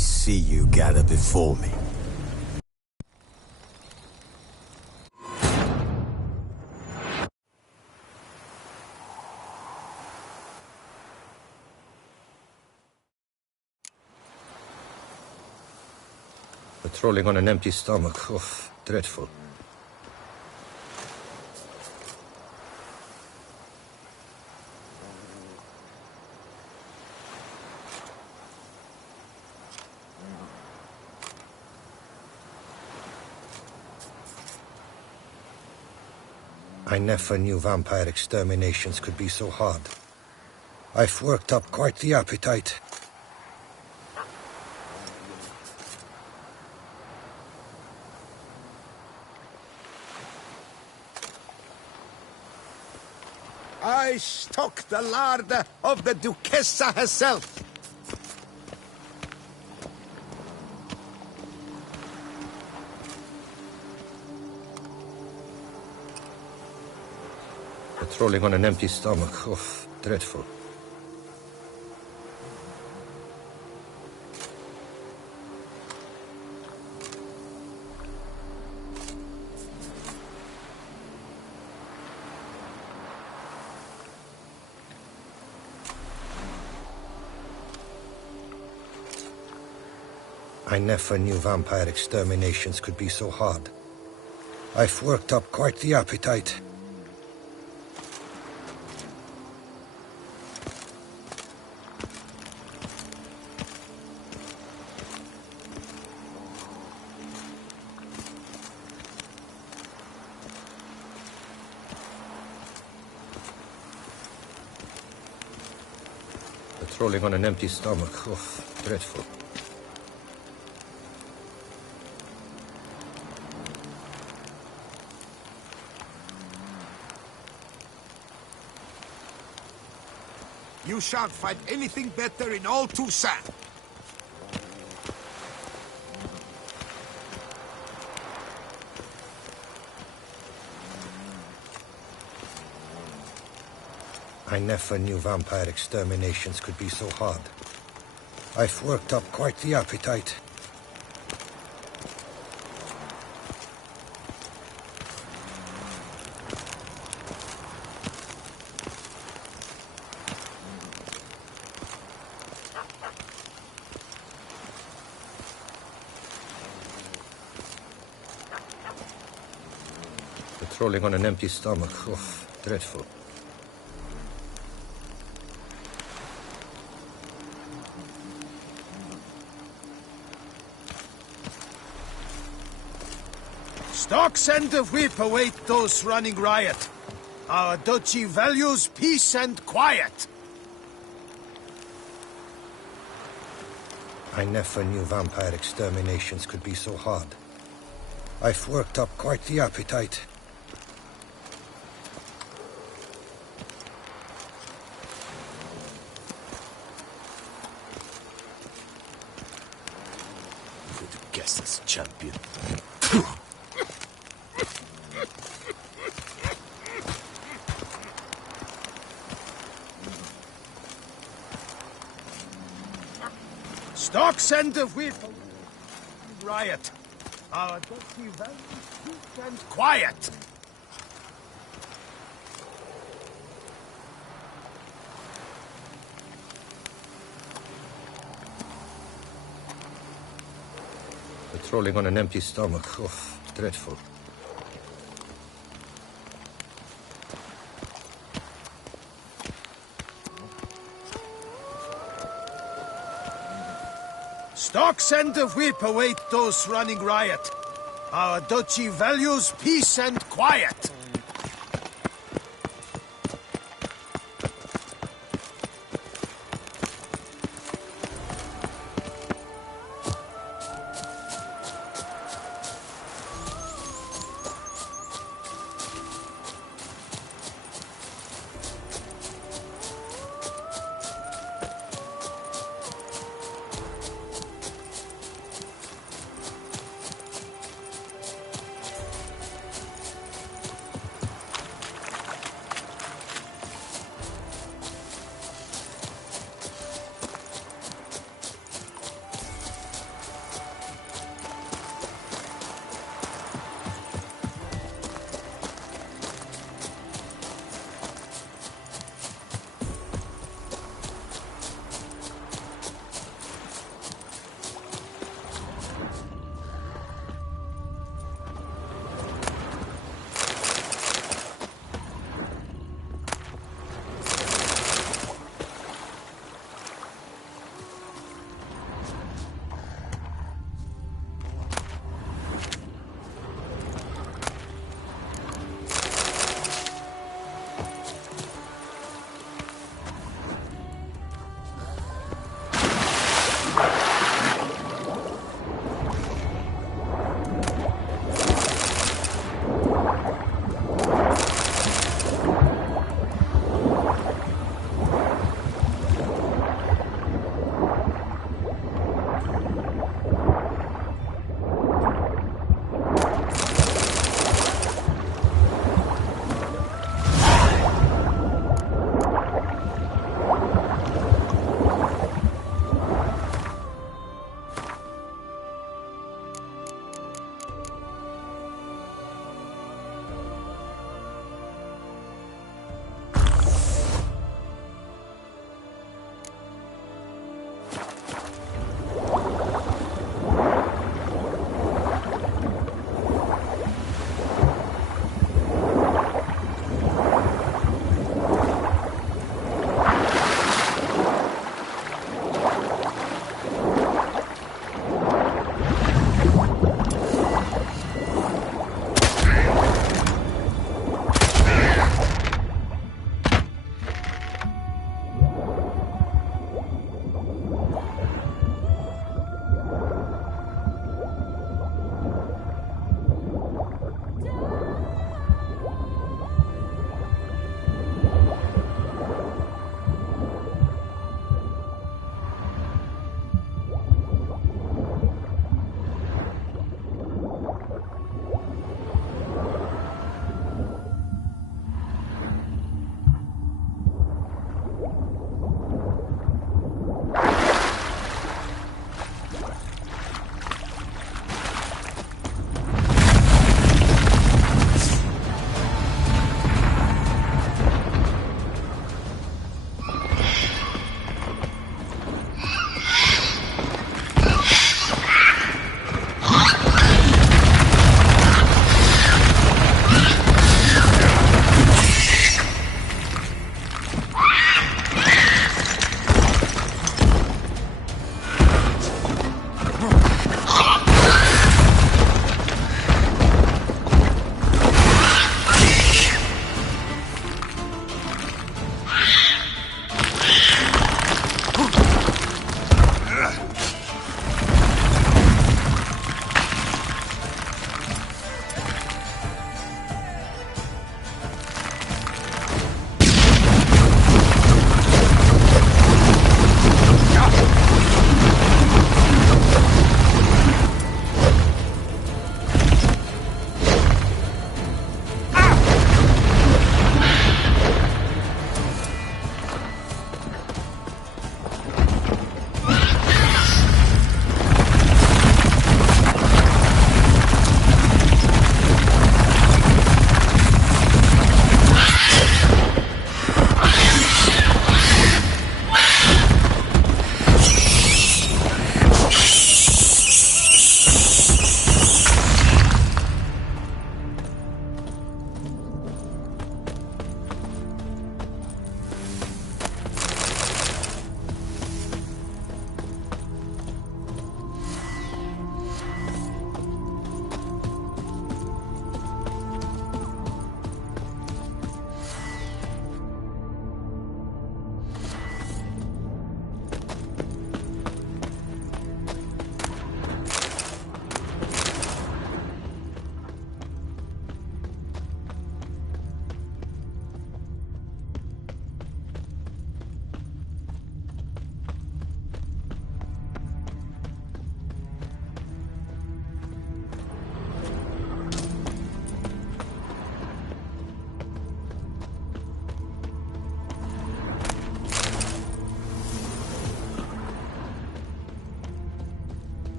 see you gather before me. Patrolling on an empty stomach. Oof, dreadful. I never knew vampire exterminations could be so hard. I've worked up quite the appetite. I stock the larder of the Duchessa herself. Patrolling on an empty stomach. Oof, dreadful. I never knew vampire exterminations could be so hard. I've worked up quite the appetite. Patrolling on an empty stomach. Oof, dreadful. You shan't find anything better in all Toussaint. I never knew vampire exterminations could be so hard. I've worked up quite the appetite. Patrolling on an empty stomach. Oof, dreadful. Stocks and the whip await those running riot. Our duchy values peace and quiet. I never knew vampire exterminations could be so hard. I've worked up quite the appetite. Good guesses, champion. Stocks and the whip riot. Our duchy values peace and quiet. Patrolling on an empty stomach. Oof, dreadful. Stocks and the whip await those running riot. Our duchy values peace and quiet.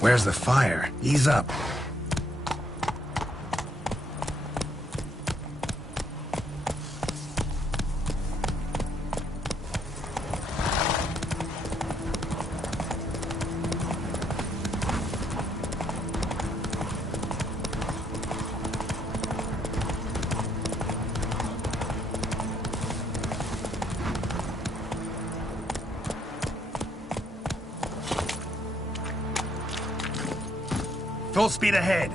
Where's the fire? Ease up. Full speed ahead.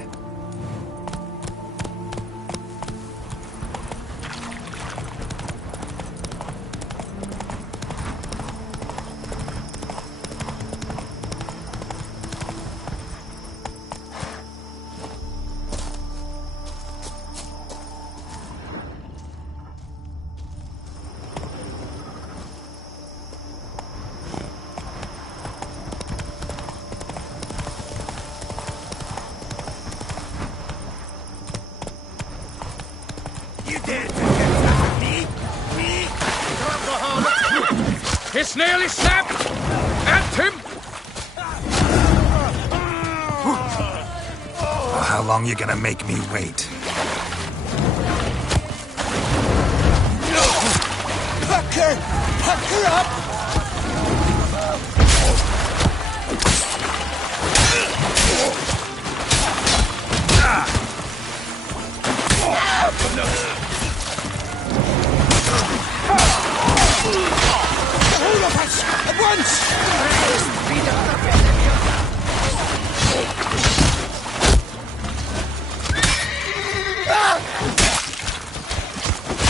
It's nearly snapped! At him! Well, how long you gonna make me wait? Pack her up! At once!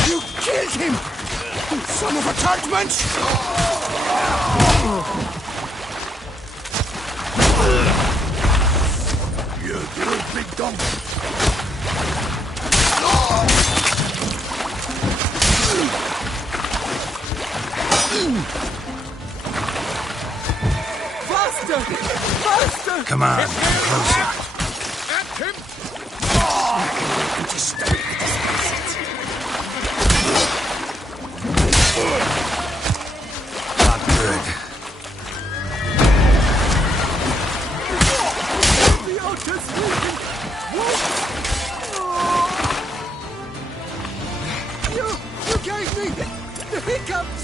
You killed him! You son of a tart You big dump! Faster! Faster! Come on, closer. At him! Not good. You gave me the hiccups!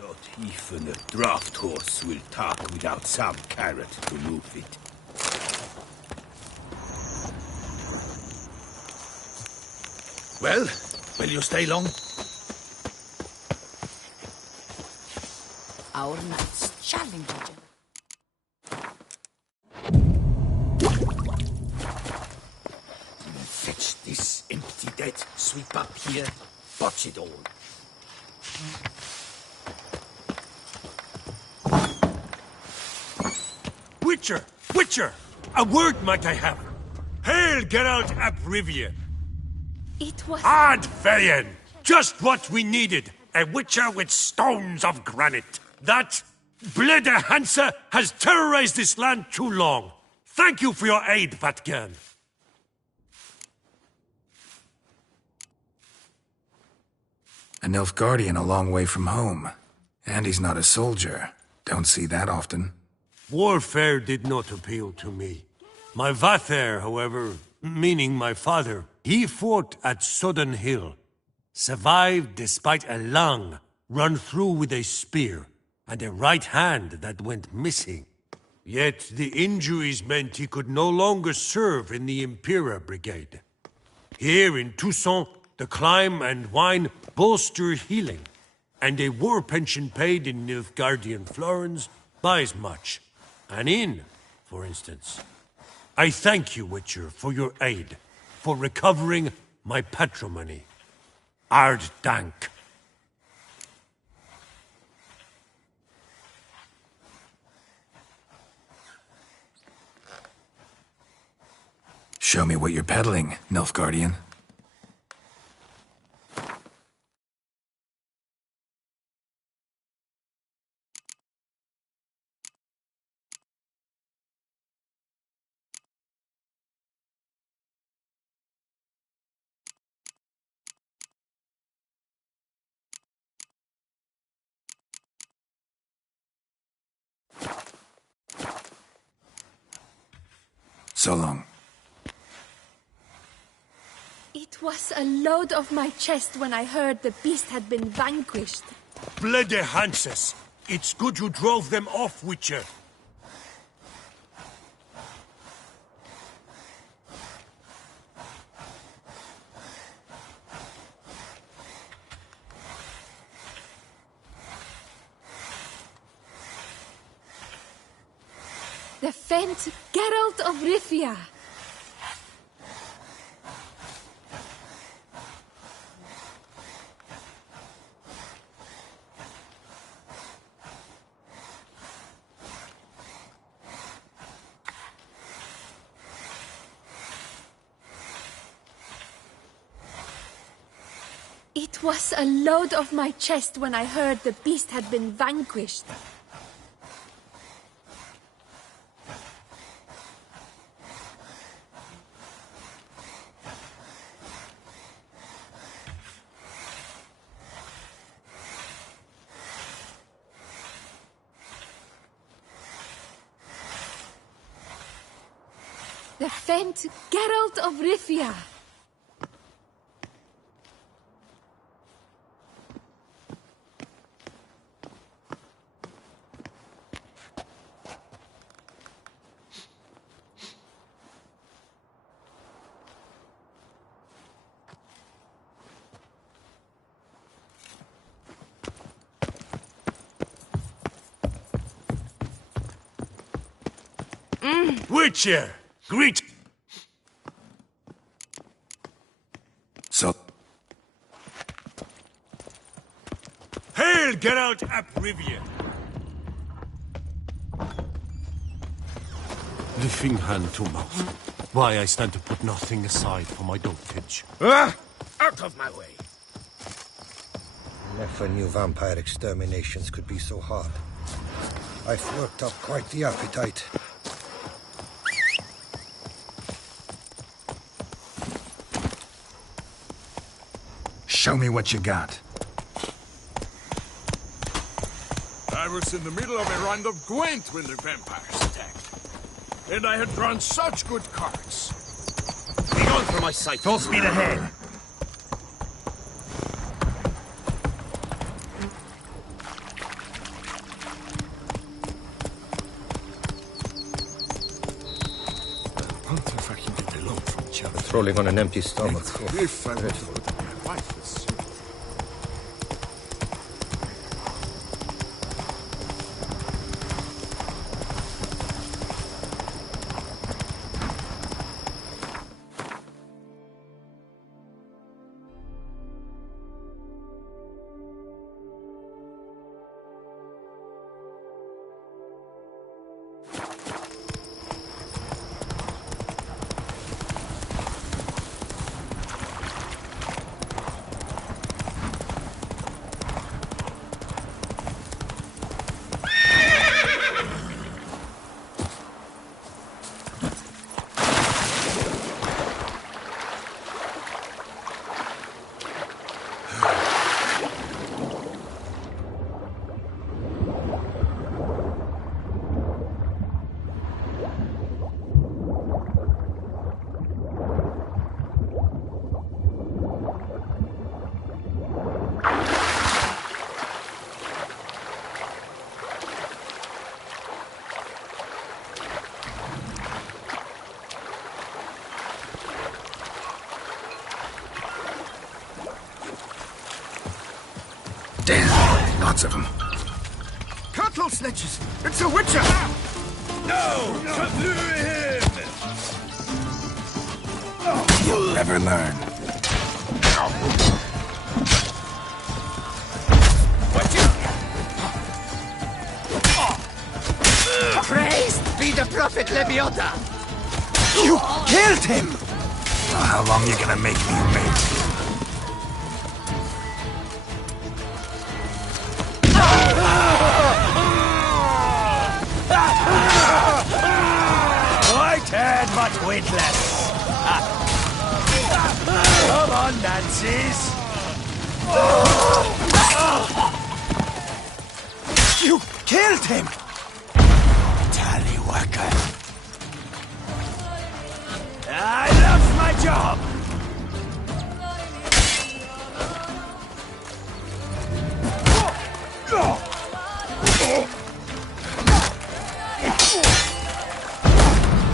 Not even a draft horse will talk without some carrot to move it. Well, will you stay long? Our knights challenge each other. Fetch this empty dead, sweep up here, botch it all. Witcher! Witcher! A word might I have? Hail Geralt ap Rivia! It was... Ad Varian! Just what we needed! A Witcher with stones of granite! That Bleda Hansa has terrorized this land too long! Thank you for your aid, Vatgern! A Nilfgaardian a long way from home. And he's not a soldier. Don't see that often. Warfare did not appeal to me. My Vather, however, meaning my father, he fought at Sodden Hill. Survived despite a long run through with a spear, and a right hand that went missing. Yet the injuries meant he could no longer serve in the Impera Brigade. Here in Toussaint, the climb and wine bolster healing, and a war pension paid in Nilfgaardian florins buys much. An inn, for instance. I thank you, Witcher, for your aid, for recovering my patrimony. Ard Dank. Show me what you're peddling, Nilfgaardian. So long. It was a load off my chest when I heard the beast had been vanquished. Bloody Hanses! It's good you drove them off, Witcher. The famed Geralt of Rivia. It was a load off my chest when I heard the beast had been vanquished. The famed Geralt of Rivia. Witcher! Greet! So... Hail, Geralt ap Rivia! Lifting hand to mouth. Why I stand to put nothing aside for my dotage. Out of my way. Never knew vampire exterminations could be so hard. I've worked up quite the appetite. Show me what you got. I was in the middle of a round of Gwent when the vampires attacked. And I had drawn such good cards. Be on for my sight. Full speed ahead. I wonder if I can get a load from each other. Trolling on an empty stomach. If I were to put my wife this. Damn, lots of them. Cattle snitches! It's a witcher! No! Tableau him! You'll never learn. Praised be the prophet Lebioda! You killed him! Well, how long you gonna make me wait? White-haired but weightless. Come on, Nancy's. You killed him! Tallywhacker. I love my job.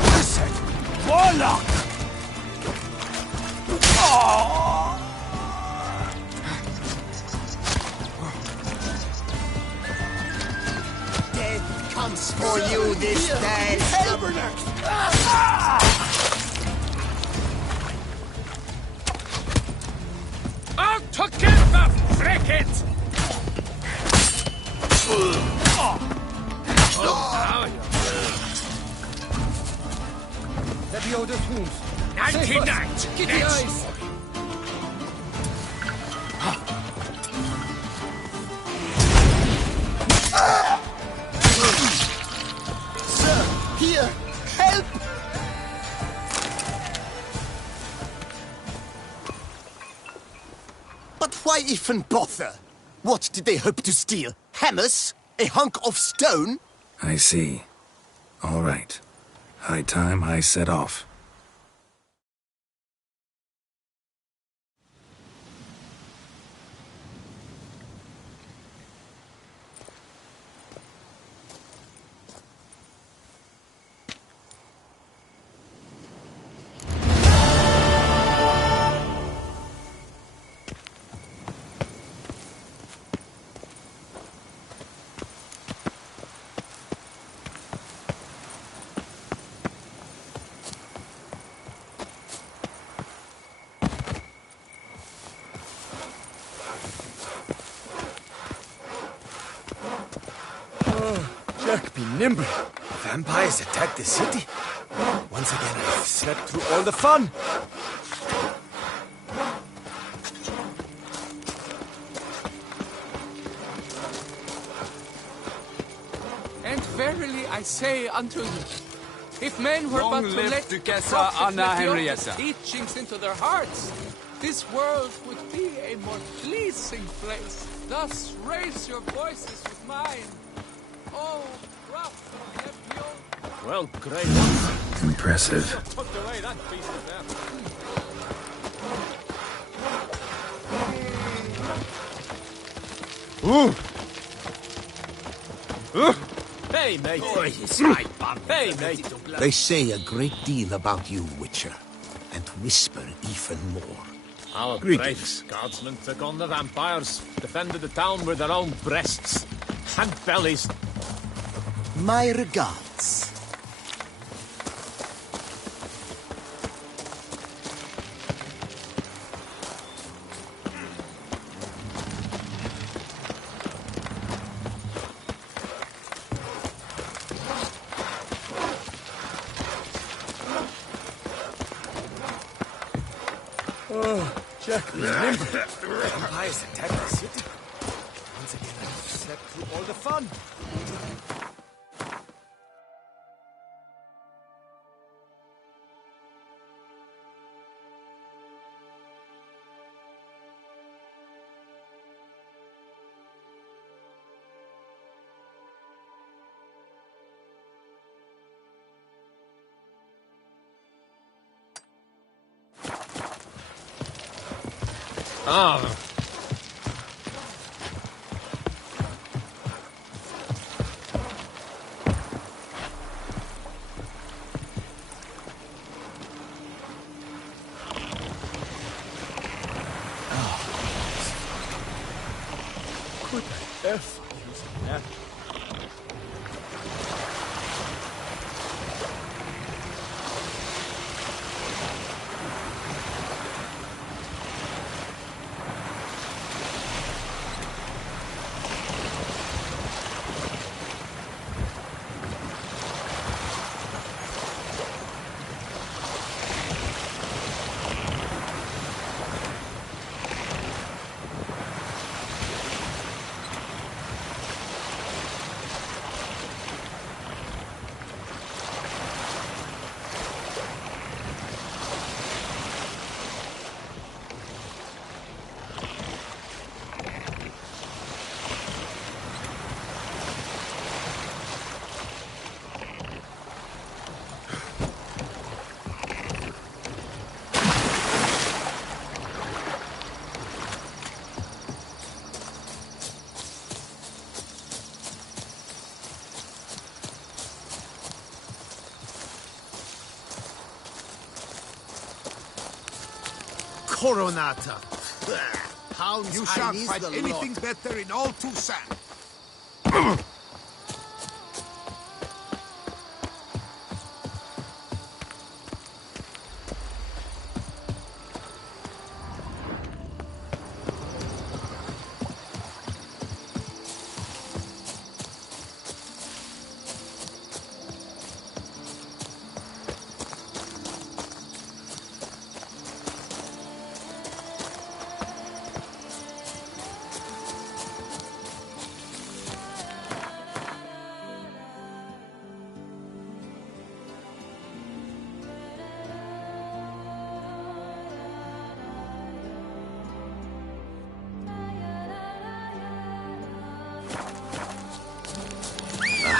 Listen, Warlock. Death comes for you this day, stubbornness. Out to get the fricket! Lebioda's wounds. 99! Get the eyes. Sir, here, help! But why even bother? What did they hope to steal? Hammers? A hunk of stone? I see. All right. High time I set off. Jack, be nimble. Vampires attacked the city. Once again, I've slept through all the fun. And verily I say unto you, if men were Long but to live let Duchessa Prophet Anna Lebioda's Henrietta. teachings into their hearts, this world would be a more pleasing place. Thus raise your voices with mine. Oh, Prophet Lebioda. Well, great. Impressive. Tucked away that piece of them. Hey, mate. Hey, mate. They say a great deal about you, Witcher, and whisper even more. Our Greetings. brave guardsmen took on the vampires, defended the town with their own breasts and bellies. My regards. Jack, remember, vampires attacked the city. Once again, I've slept through all the fun. Ah. careful using that. Coronata. Hounds You shan't Chinese find the anything lot. better in all Toussaint.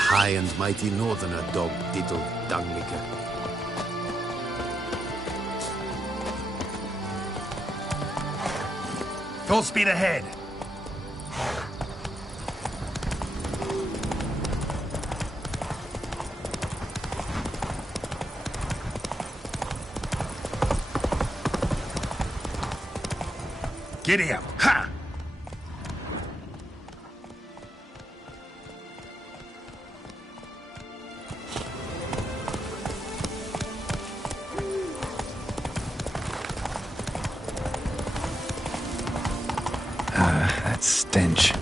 High and mighty northerner, dog diddle dunglicker. Full speed ahead. Giddy up. Ha! That stench.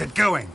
Get going.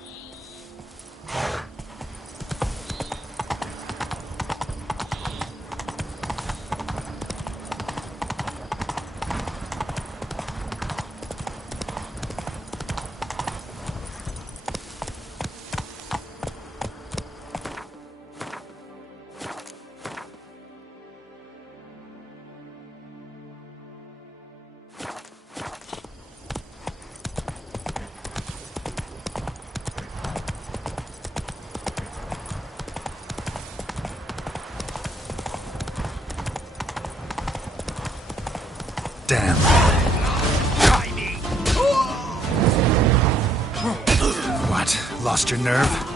Lost your nerve?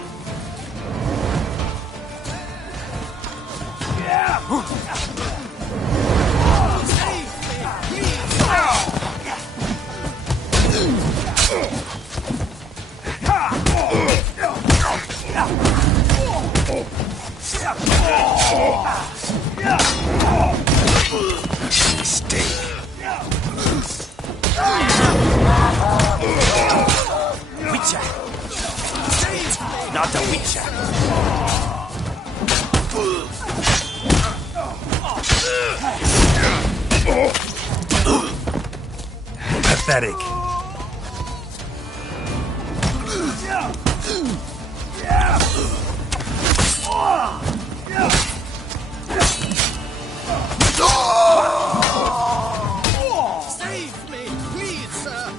Witcher! Not a witcher! Pathetic. Save me, please, sir!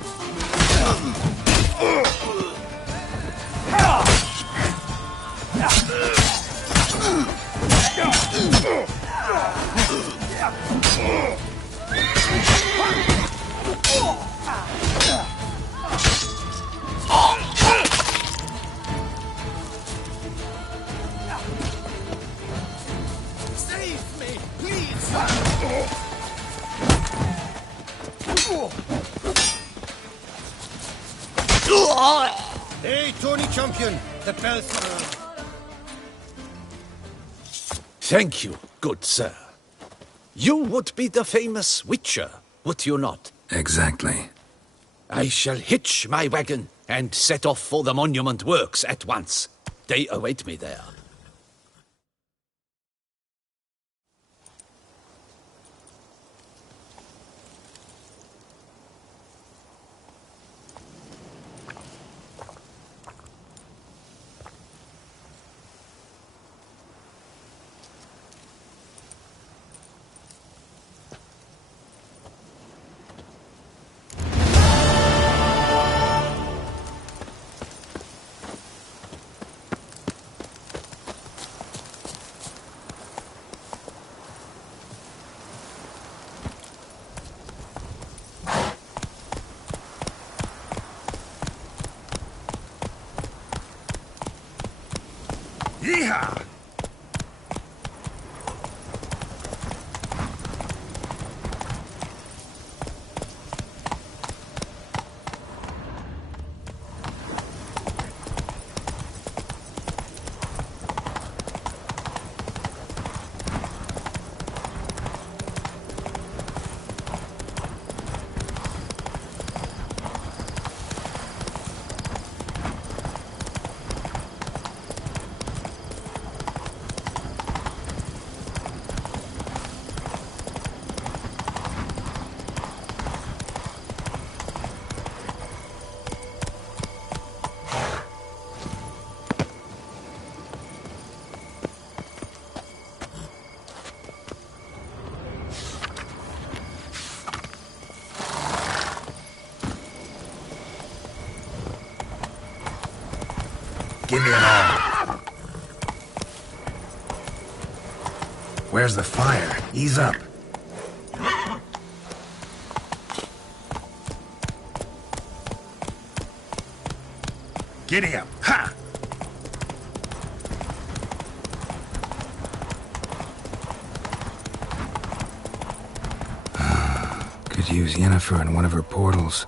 Save me, please, sir! Hey, Tony Champion, the bell's... Thank you, good sir. You would be the famous Witcher, would you not? Exactly. I shall hitch my wagon and set off for the monument works at once. They await me there. Yeehaw! Give me an arm. Where's the fire? Ease up. Giddy up. Ha! Could use Yennefer in one of her portals.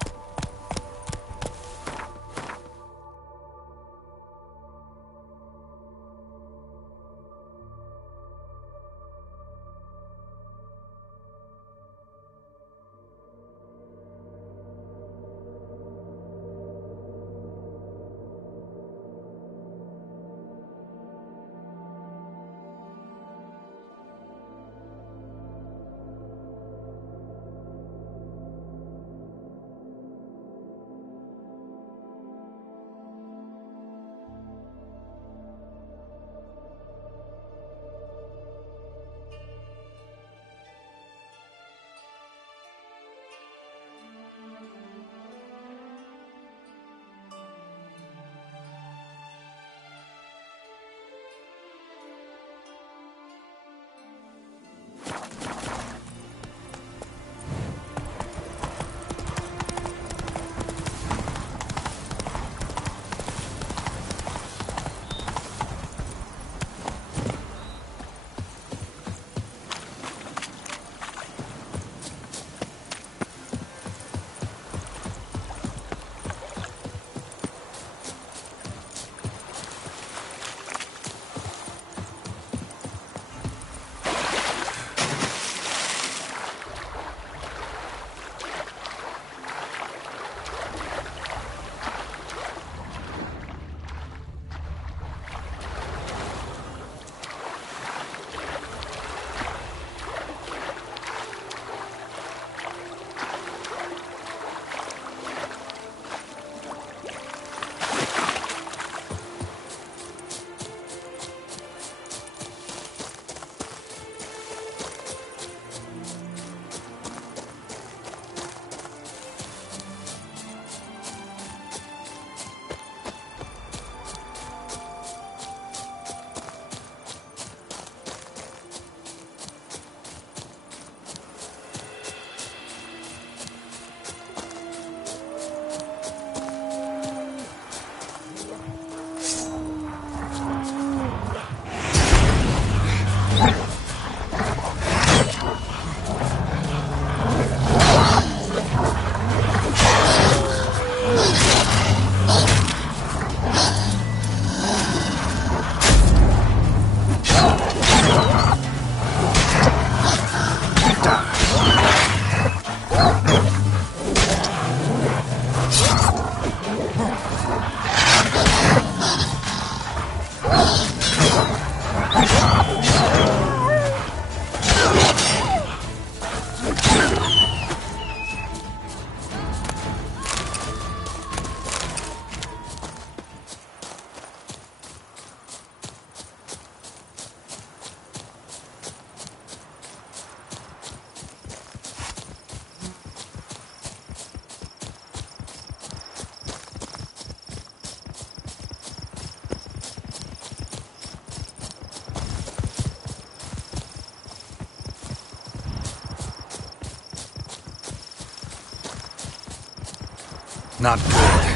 Not good.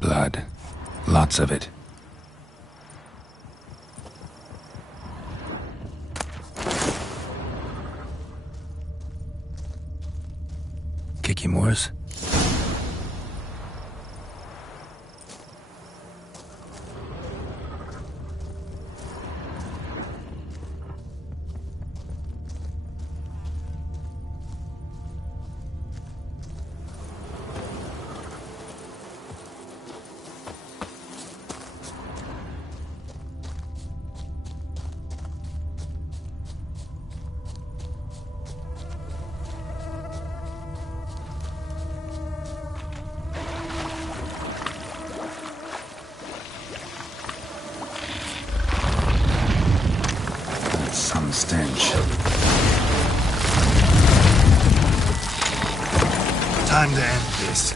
Blood. Lots of it. Kikimores? Some stench. Time to end this.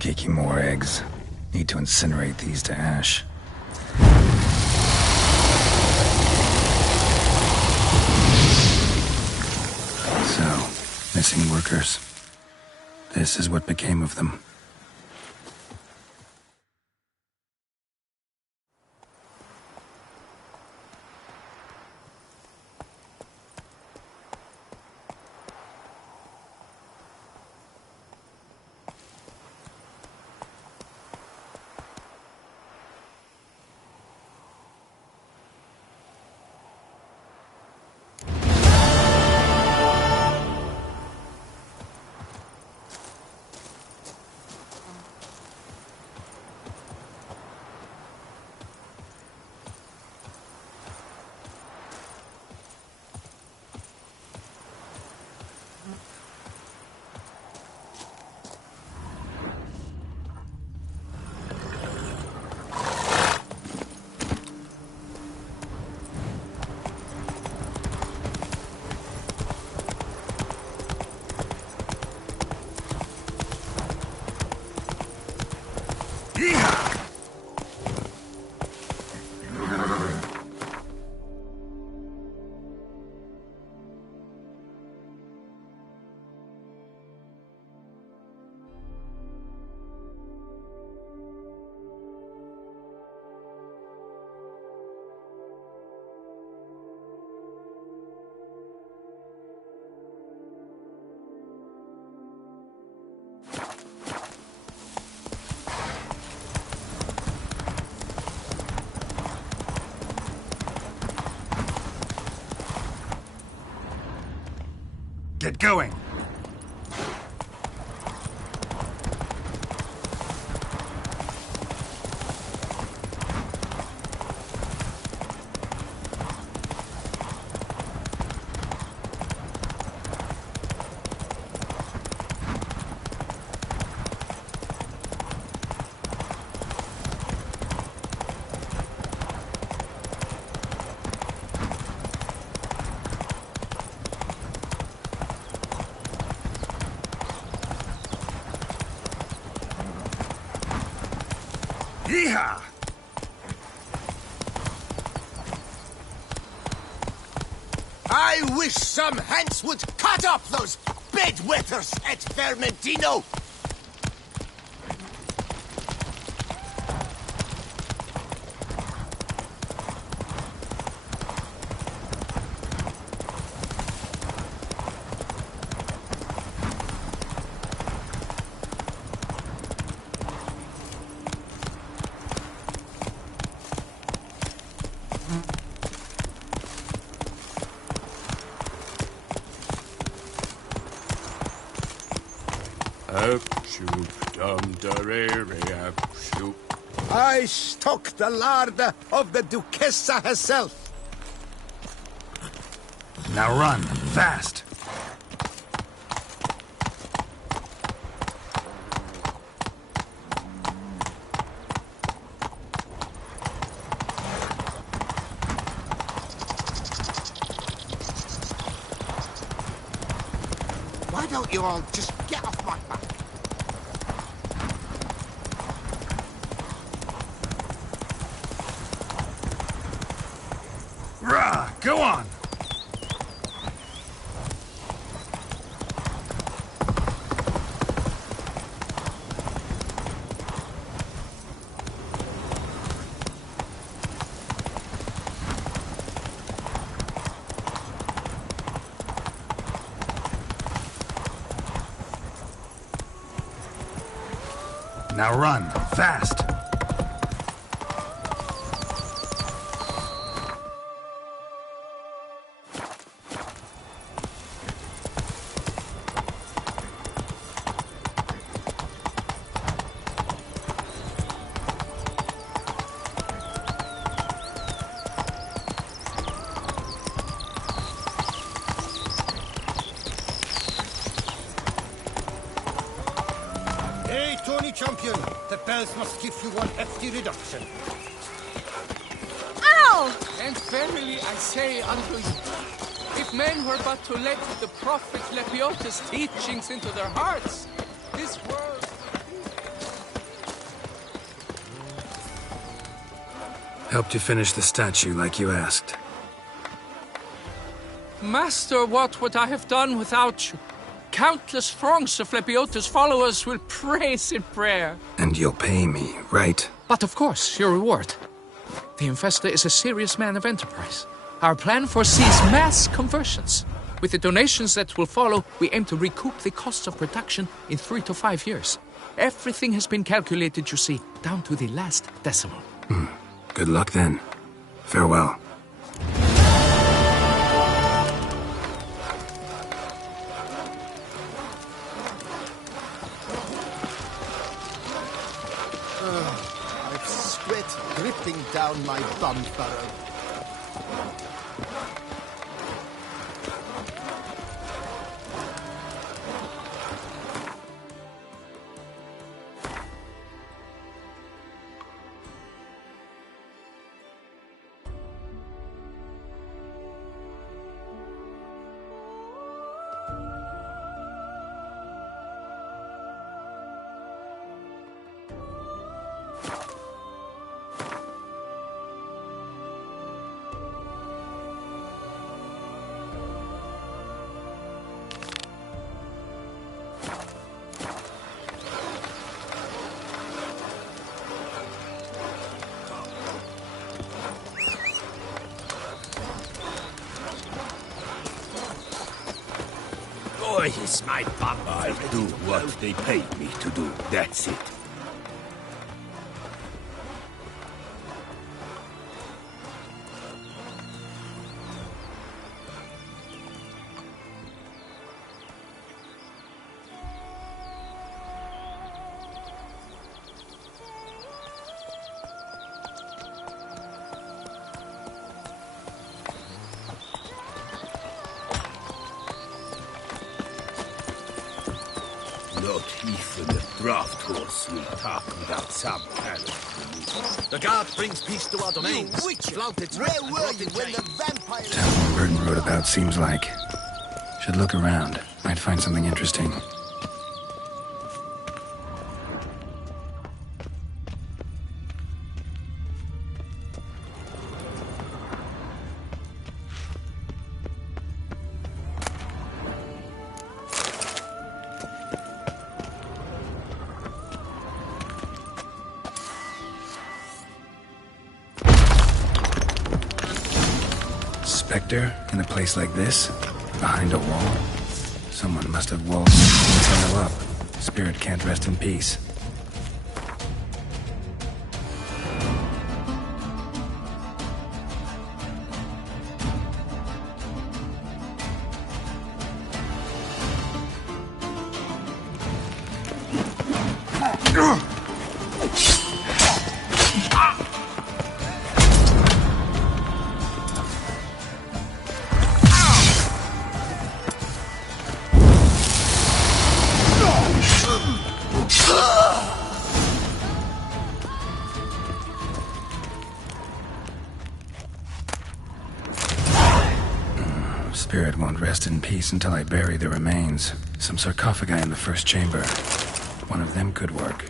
Kikimore eggs. Need to incinerate these to ash. So, missing workers. This is what became of them. Get going! Yeehaw! I wish some hands would cut up those bedwetters at Vermentino! I stock the larder of the Duchessa herself. Now run, fast! Why don't you all just get off my back? Rah! Go on! Now run, fast! Hey, Tony Champion, the bells must give you one hefty reduction. Ow! And verily I say unto you, if men were but to let the prophet Lepiotus' teachings into their hearts, this world Helped you finish the statue like you asked. Master, what would I have done without you? Countless throngs of Lepiotus' followers will praise in prayer. And you'll pay me, right? But of course, your reward. The Infesta is a serious man of enterprise. Our plan foresees mass conversions. With the donations that will follow, we aim to recoup the costs of production in 3 to 5 years. Everything has been calculated, you see, down to the last decimal. Good luck then. Farewell. I've sweat dripping down my bum furrow. Boy, is my bum. I do what they paid me to do. That's it. Not even a draft horse will talk without some carrot. The guard brings peace to our domains. Flaunted, where were you when the vampire... Town Burton wrote about seems like. Should look around. Might find something interesting. Spectre in a place like this? Behind a wall? Someone must have walled the tunnel up. Spirit can't rest in peace. rest in peace until I bury the remains. Some sarcophagi in the first chamber. One of them could work.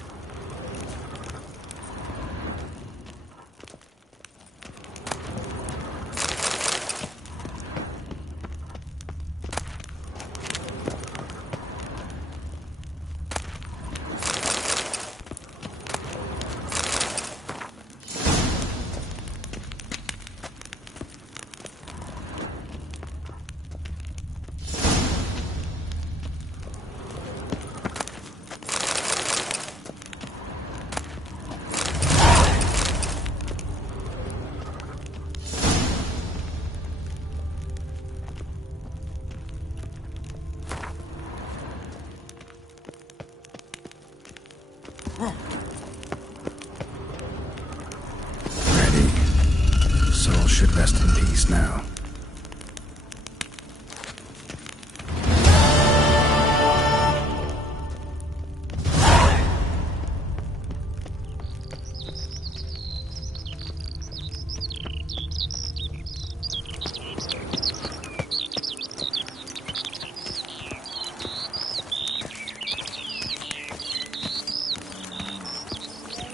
Ready. Soul should rest in peace now.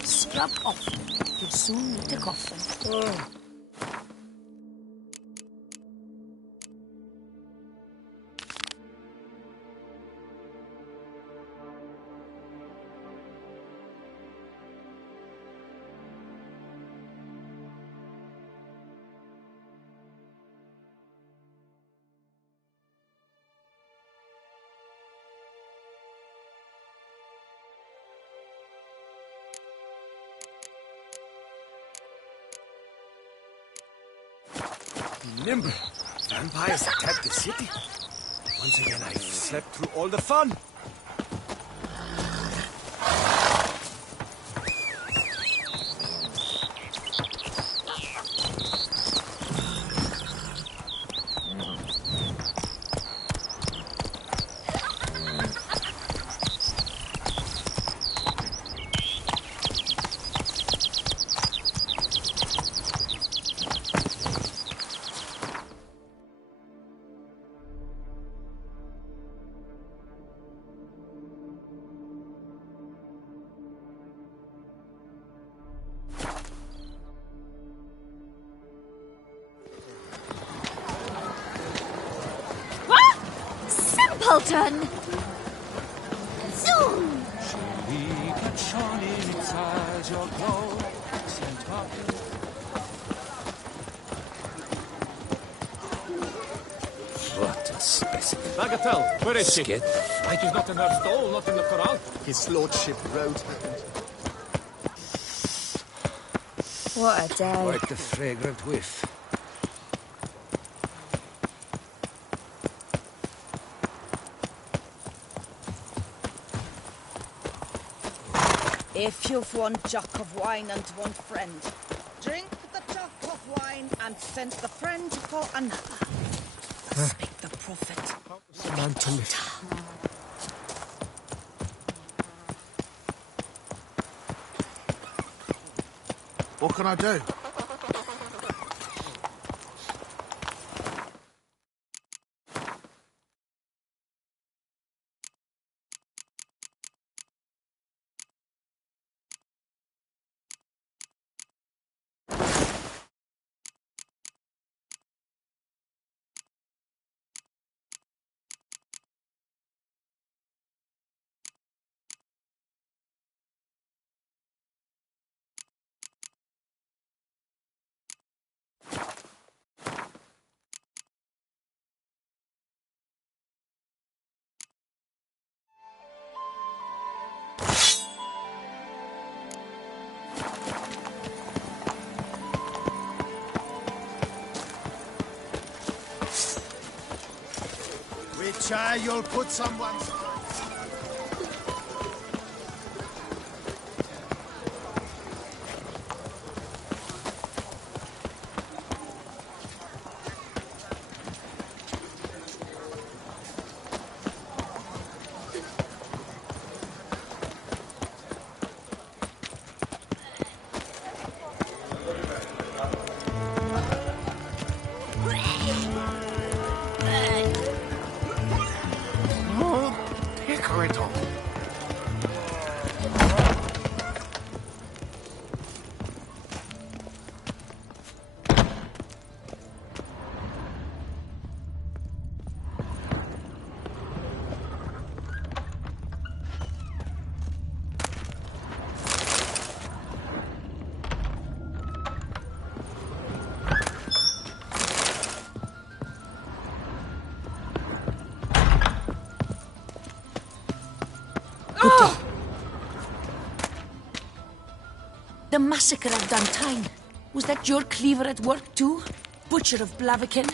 Scrub off. You'll soon meet the coffin. Nimble. Vampires attacked the city. Once again, I've slept through all the fun. Simpleton! Zoom! What a specimen. Bagatelle, where is she? Get She's not in her stall, not in the corral. His lordship rode her. What a day. Quite the fragrant whiff. If you've one jock of wine and one friend, drink the jock of wine and send the friend for another. Speak the prophet. What can I do? Which you'll put someone's... Good day. The massacre of Duntine. Was that your cleaver at work too? Butcher of Blaviken?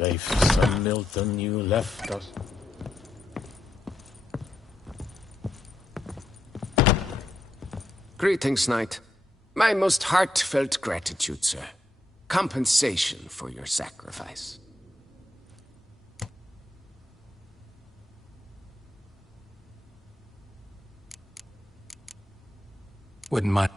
Rafe, son Milton, you left us. Greetings, Knight. My most heartfelt gratitude, sir. Compensation for your sacrifice. Wouldn't mind.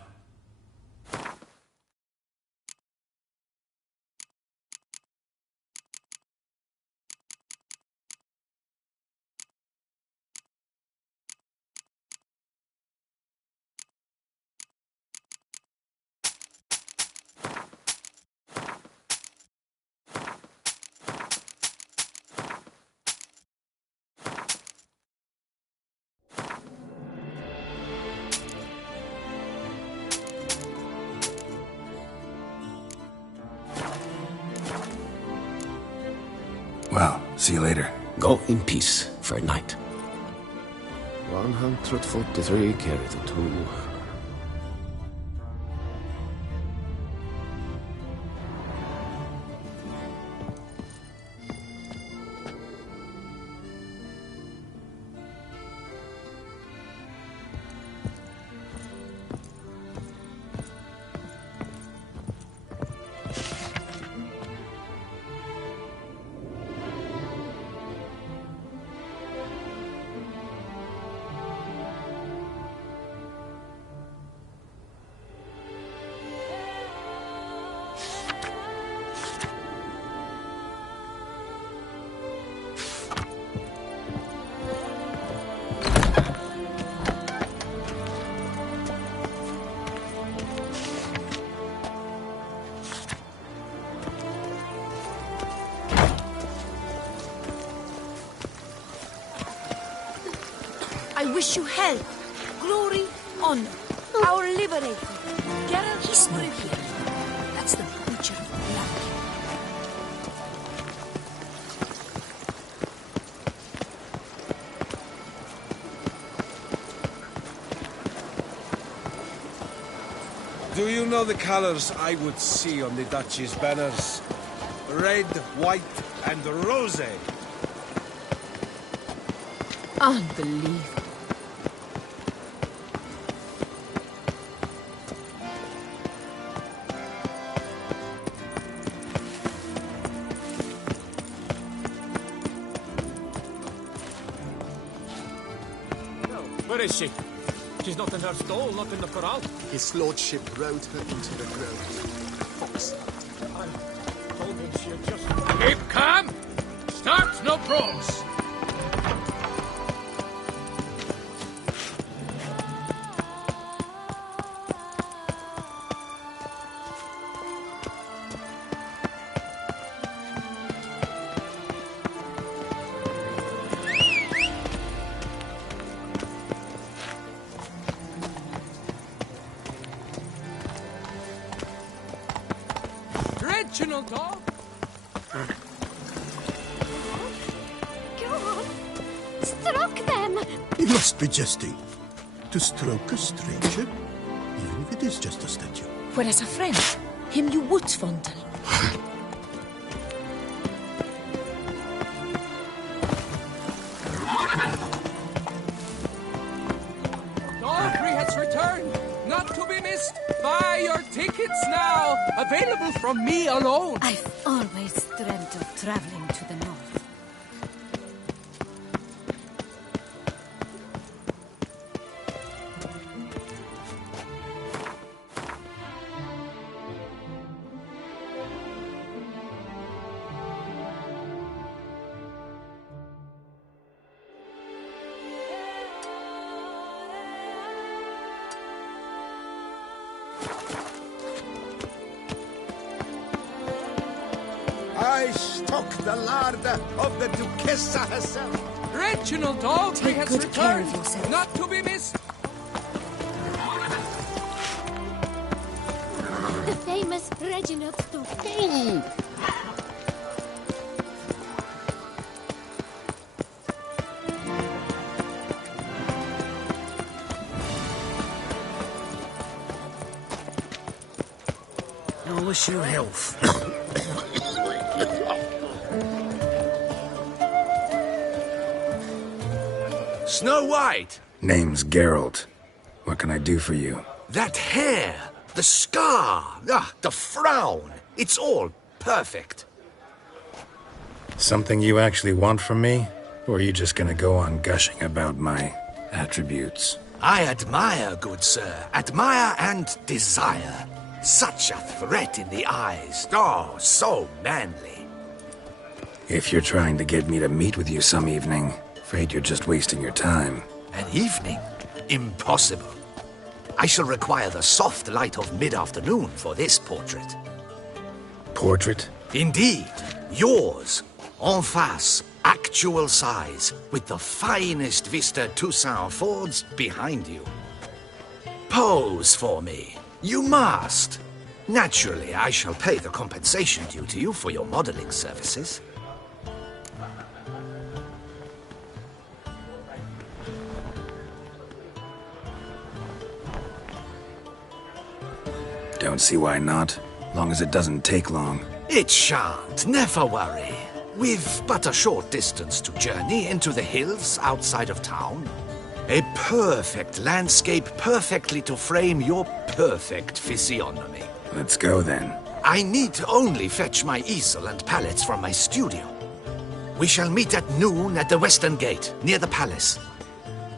Well, see you later. Go in peace, Fair Knight. 143 carry the 2. I wish you health, glory, honor. Our liberator, Geralt of Rivia. That's the butcher of Blaviken. Do you know the colors I would see on the Duchy's banners? Red, white, and rose. Unbelievable. Where is she? She's not in her stall, not in the corral. His lordship rode her into the grove. Fox. I told him she had just... Keep calm! Start no brawls! Reginald dog! Go on. Stroke them. You must be jesting. To stroke a stranger, even if it is just a statue. Whereas a friend, him you would fondle. Aubrey has returned, not to be missed. Buy your tickets now, available from me alone. I've always dreamt of traveling to the north. talk the lard of the Duchessa herself. Reginald Dalby has good care of returned, yourself. not to be missed. The famous Reginald Dalby. I wish you health. Snow White! Name's Geralt. What can I do for you? That hair! The scar! The frown! It's all perfect. Something you actually want from me? Or are you just gonna go on gushing about my attributes? I admire, good sir. Admire and desire. Such a threat in the eyes. Oh, so manly. If you're trying to get me to meet with you some evening, afraid you're just wasting your time. An evening? Impossible. I shall require the soft light of mid-afternoon for this portrait. Portrait? Indeed. Yours. En face. Actual size. With the finest Vista Toussaint Fords behind you. Pose for me. You must. Naturally, I shall pay the compensation due to you for your modeling services. Don't see why not. Long as it doesn't take long. It shan't. Never worry. We've but a short distance to journey into the hills outside of town. A perfect landscape perfectly to frame your perfect physiognomy. Let's go then. I need only fetch my easel and palettes from my studio. We shall meet at noon at the western gate, near the palace.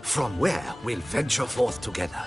From where we'll venture forth together.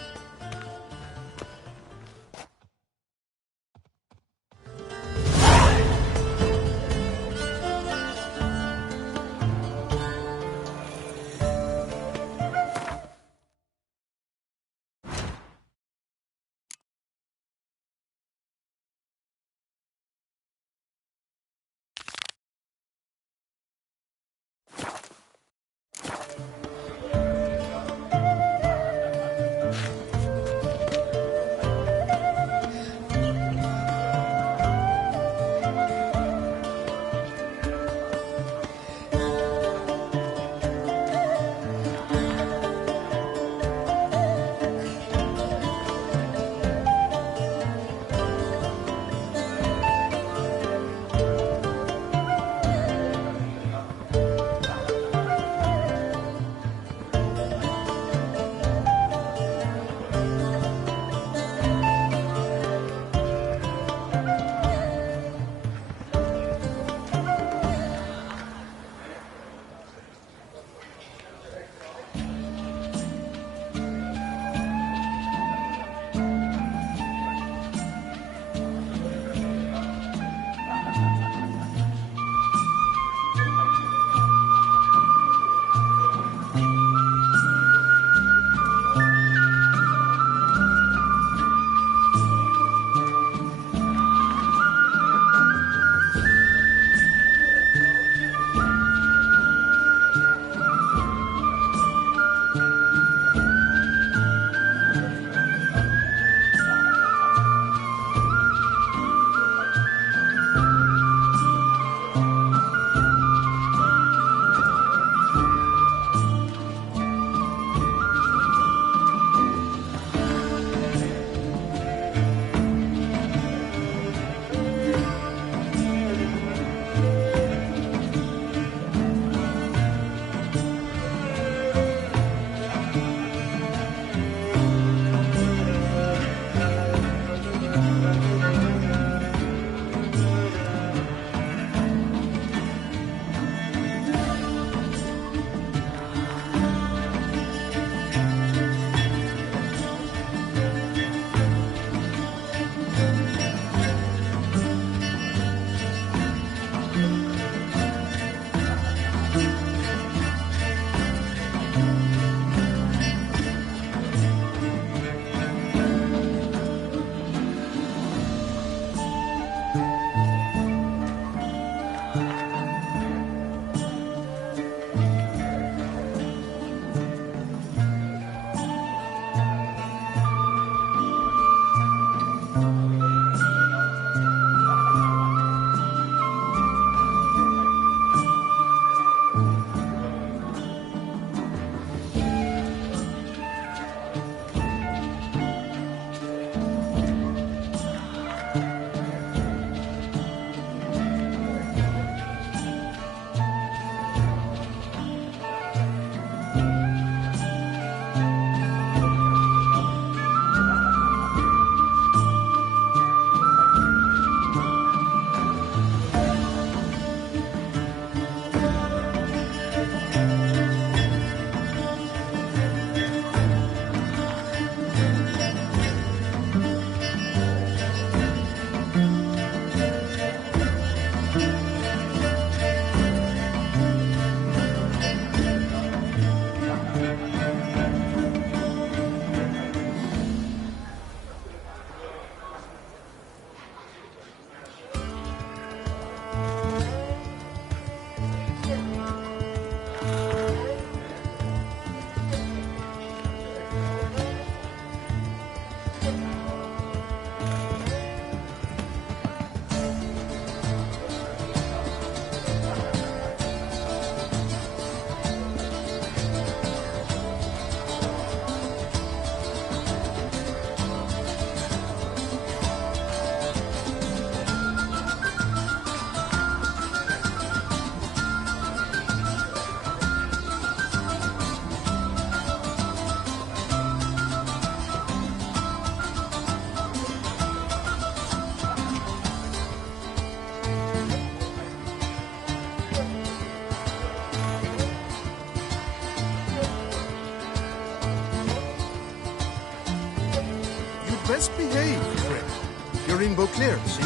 Best behave, Grim. You're in Beauclair, see?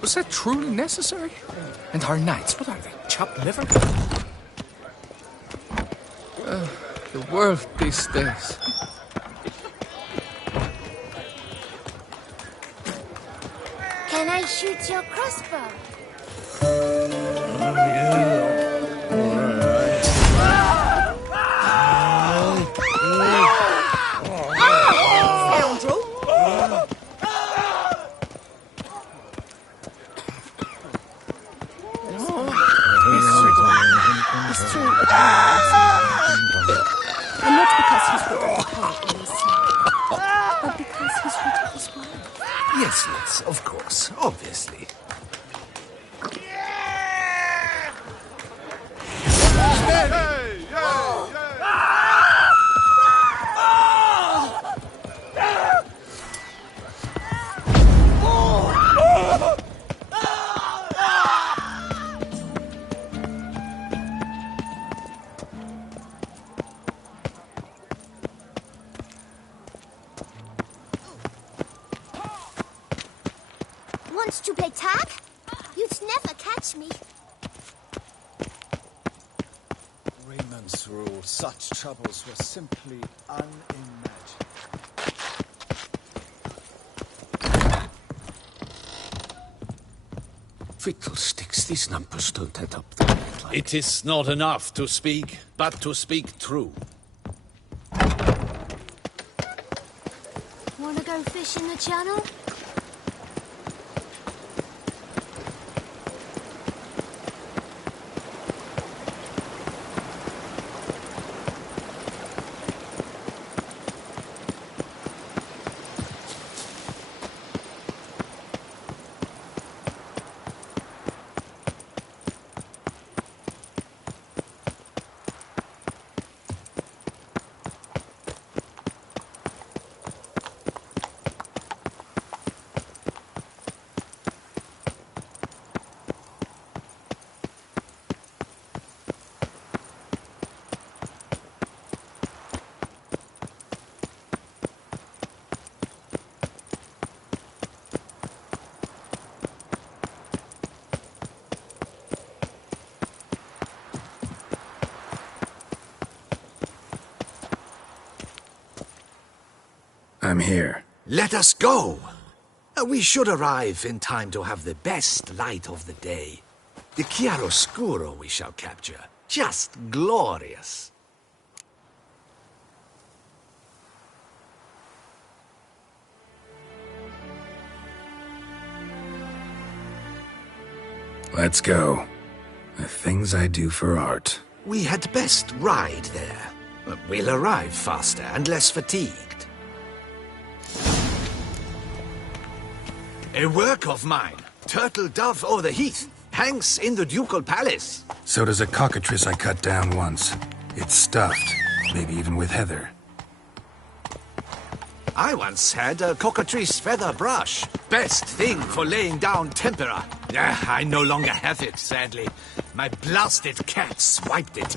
Was that truly necessary? And our knights, what are they? Chopped liver? The world these days. Can I shoot your crossbow? And not because he's rid of the poet in his sleep, but because he's rid of his wife. Yes, yes, of course, obviously. Wants to play tag? You'd never catch me. Raymond's rule, such troubles were simply unimaginable. Fiddlesticks, these numbers don't add up the right like. It is not enough to speak, but to speak true. Wanna go fish in the channel? I'm here. Let us go! We should arrive in time to have the best light of the day. The chiaroscuro we shall capture. Just glorious. Let's go. The things I do for art. We had best ride there. We'll arrive faster and less fatigued. A work of mine, Turtle Dove o'er the Heath, hangs in the Ducal Palace. So does a cockatrice I cut down once. It's stuffed, maybe even with heather. I once had a cockatrice feather brush. Best thing for laying down tempera. I no longer have it, sadly. My blasted cat swiped it.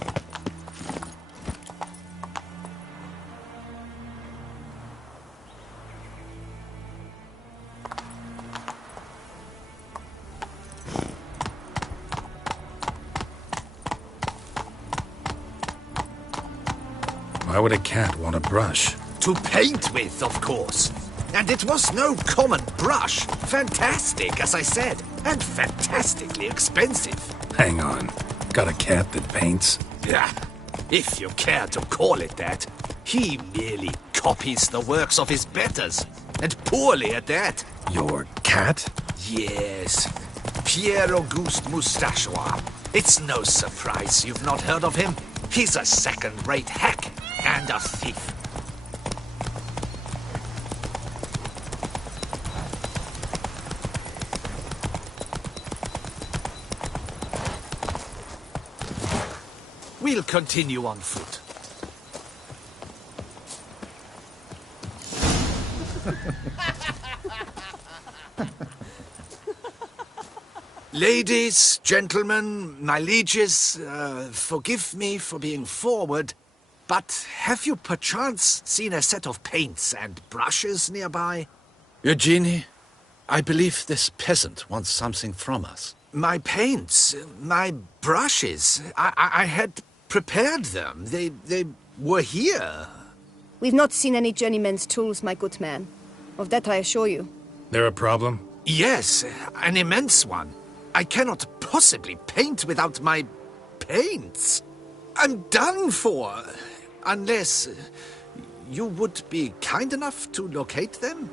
Why would a cat want a brush? To paint with, of course. And it was no common brush. Fantastic, as I said. And fantastically expensive. Hang on. Got a cat that paints? Yeah, if you care to call it that. He merely copies the works of his betters. And poorly at that. Your cat? Yes. Pierre-Auguste Moustachois. It's no surprise you've not heard of him. He's a second-rate hack and a thief. We'll continue on foot. Ladies, gentlemen, my lieges, forgive me for being forward, but have you perchance seen a set of paints and brushes nearby? Eugenie, I believe this peasant wants something from us. My paints, my brushes, I had prepared them. They were here. We've not seen any journeyman's tools, my good man. Of that I assure you. There a problem? Yes, an immense one. I cannot possibly paint without my paints. I'm done for. Unless you would be kind enough to locate them?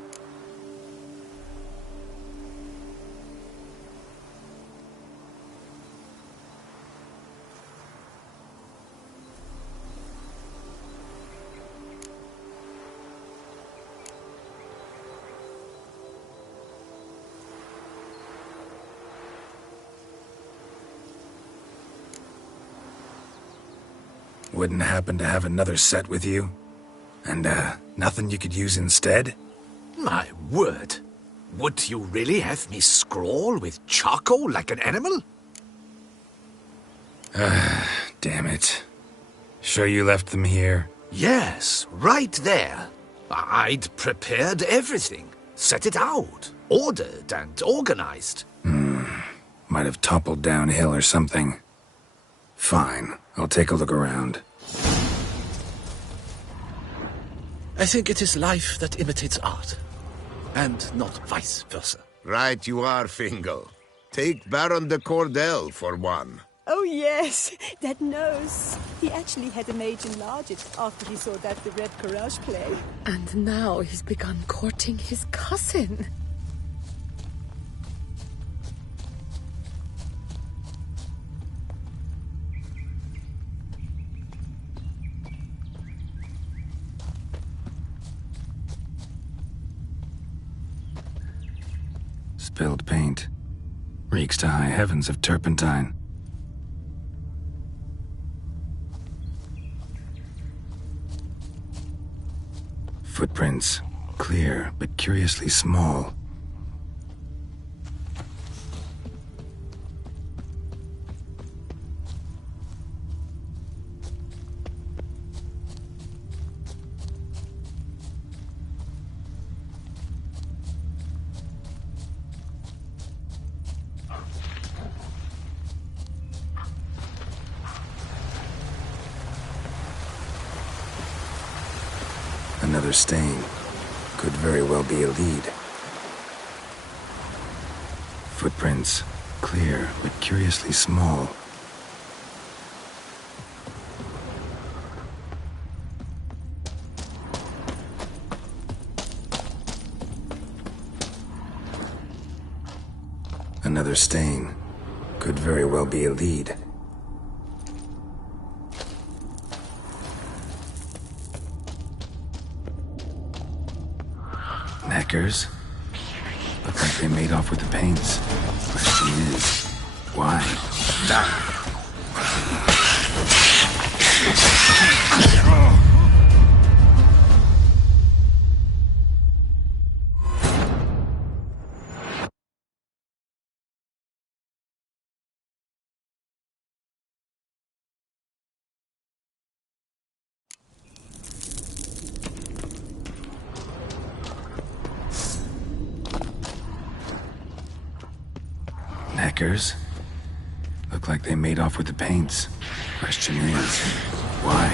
Wouldn't happen to have another set with you? And, nothing you could use instead? My word. Would you really have me scrawl with charcoal like an animal? Damn it. Sure you left them here? Yes, right there. I'd prepared everything. Set it out. Ordered and organized. Might have toppled downhill or something. Fine. I'll take a look around. I think it is life that imitates art, and not vice versa. Right you are, Fingal. Take Baron de Cordel for one. Oh yes, that nose. He actually had a mage enlarge it after he saw that the Red Courage play. And now he's begun courting his cousin. Spilled paint. Reeks to high heavens of turpentine. Footprints. Clear, but curiously small. Another stain. could very well be a lead. Footprints, clear but curiously small. Another stain. Could very well be a lead. Knackers? Look like they made off with the paints. Question is, why? Knackers? Look like they made off with the paints. Question is, why?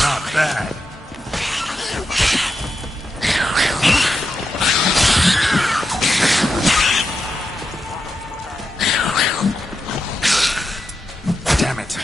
Not bad. Damn it.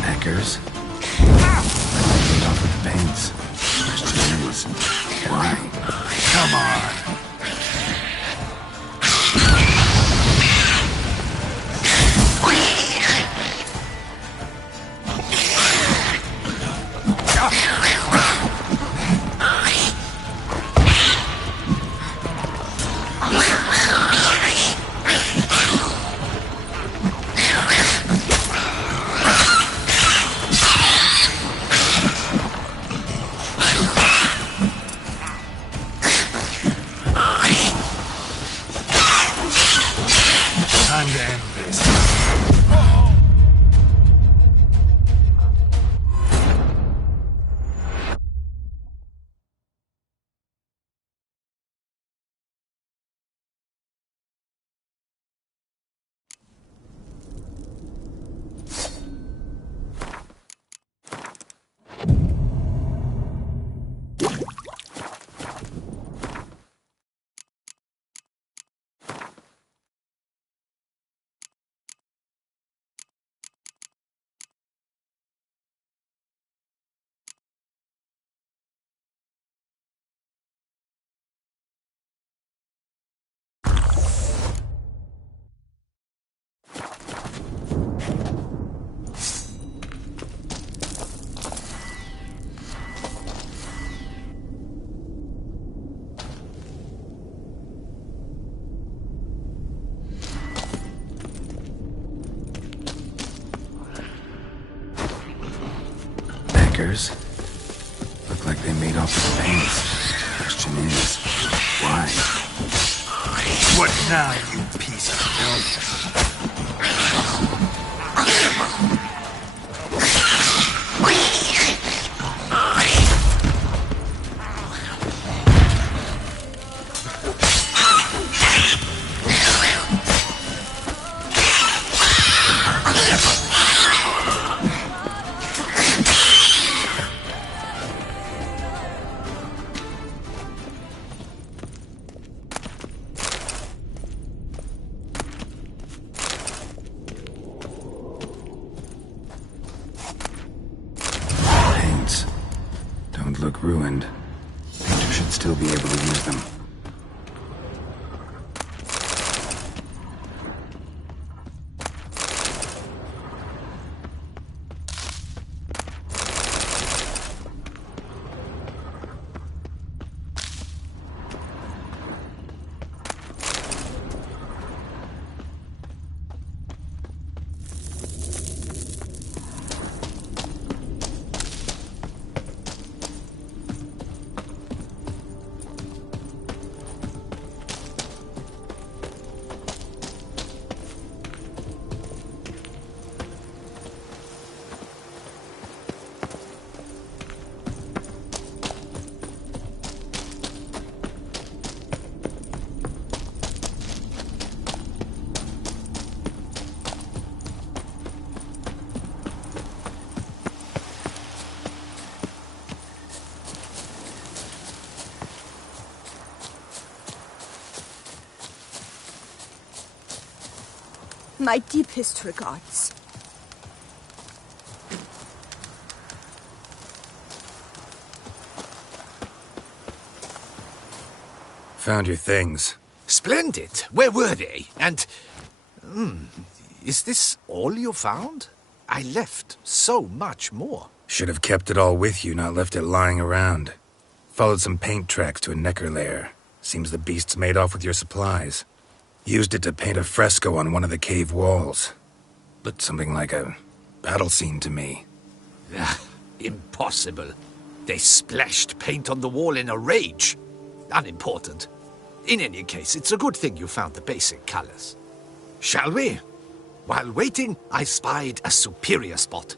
Knackers? Made off with the paints. Question is, why? Come on. Time to end this. Knackers? Look like they made off with the paints. Question is, why? What now, you piece of filth? don't look ruined. Painter should still be able to use them. My deepest regards. Found your things. Splendid. Where were they? And... is this all you found? I left so much more. Should have kept it all with you, not left it lying around. Followed some paint tracks to a necker lair. Seems the beast's made off with your supplies. Used it to paint a fresco on one of the cave walls. Looked something like a battle scene to me. Impossible. They splashed paint on the wall in a rage. Unimportant. In any case, it's a good thing you found the basic colors. Shall we? While waiting, I spied a superior spot.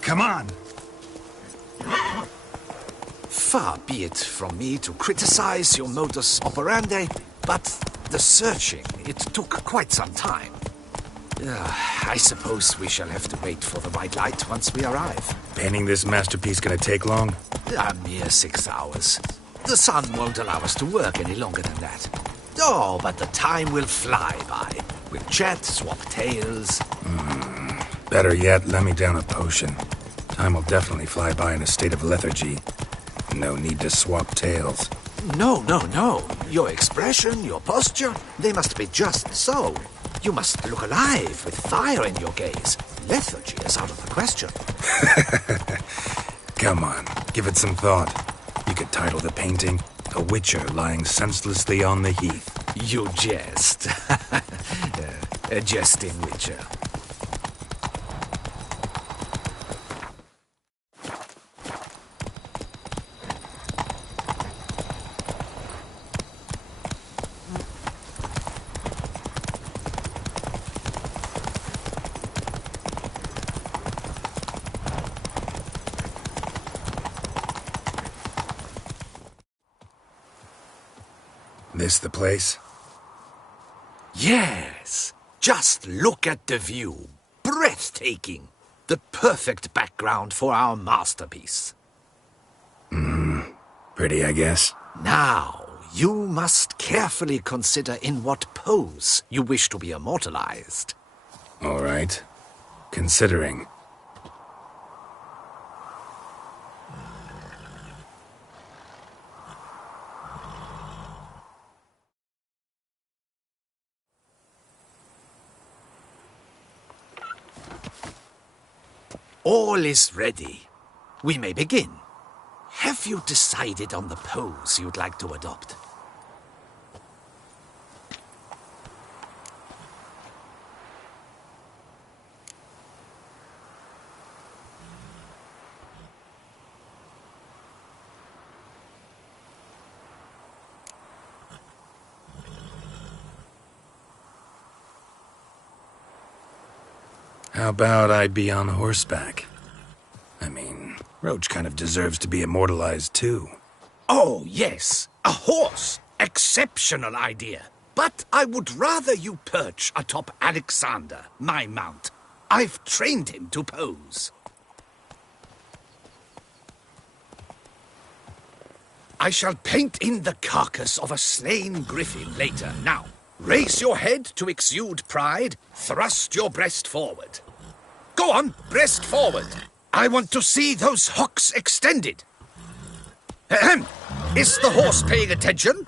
Come on! Far be it from me to criticize your modus operandi, but the searching, it took quite some time. I suppose we shall have to wait for the right light once we arrive. Painting this masterpiece gonna take long? A mere 6 hours. The sun won't allow us to work any longer than that. Oh, but the time will fly by. We'll chat, swap tales. Better yet, let me down a potion. Time will definitely fly by in a state of lethargy. No need to swap tales. No. Your expression, your posture, they must be just so. You must look alive with fire in your gaze. Lethargy is out of the question. Come on, give it some thought. You could title the painting, A Witcher Lying Senselessly on the Heath. You jest. A jesting witcher. This the place? Yes. Just look at the view. Breathtaking. The perfect background for our masterpiece. Pretty, I guess. Now, you must carefully consider in what pose you wish to be immortalized. All right. Considering. All is ready. We may begin. Have you decided on the pose you'd like to adopt? How about I be on horseback? I mean, Roach kind of deserves to be immortalized too. Oh, yes. A horse. Exceptional idea. But I would rather you perch atop Alexander, my mount. I've trained him to pose. I shall paint in the carcass of a slain griffin later. Now, raise your head to exude pride. Thrust your breast forward. Go on, breast forward. I want to see those hocks extended. Ahem. Is the horse paying attention?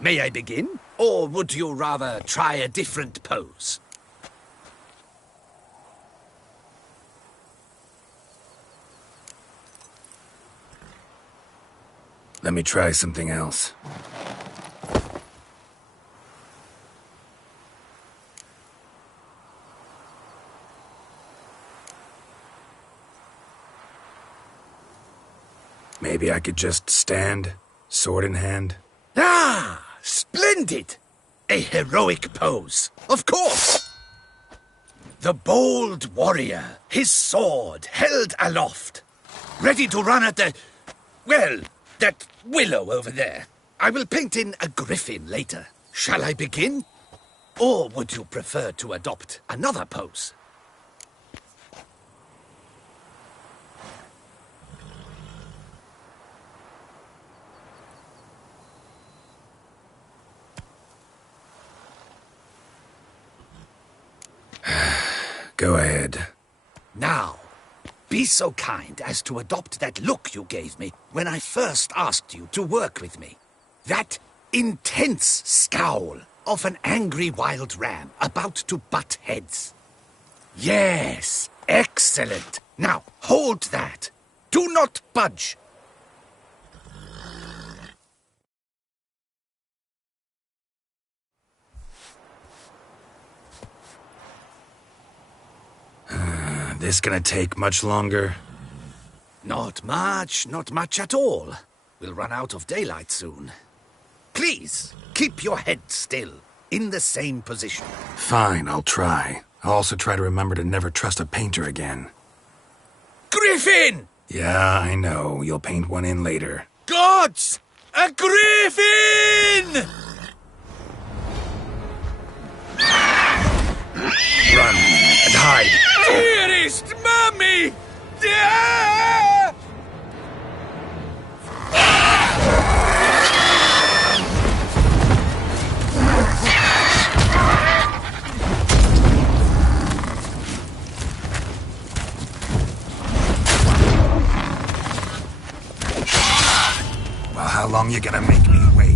May I begin? Or would you rather try a different pose? Let me try something else. Maybe I could just stand, sword in hand. Ah, splendid! A heroic pose, of course. The bold warrior, his sword held aloft, ready to run at the... well, that willow over there. I will paint in a griffin later. Shall I begin? Or would you prefer to adopt another pose? Go ahead. Now, be so kind as to adopt that look you gave me when I first asked you to work with me. That intense scowl of an angry wild ram about to butt heads. Yes, excellent. Now, hold that. Do not budge. This gonna take much longer? Not much at all. We'll run out of daylight soon. Please, keep your head still, in the same position. Fine, I'll try. I'll also try to remember to never trust a painter again. Griffin! Yeah, I know. You'll paint one in later. Gods! A griffin! Run and hide. Dearest Mummy! Ah! Well, how long you gonna make me wait?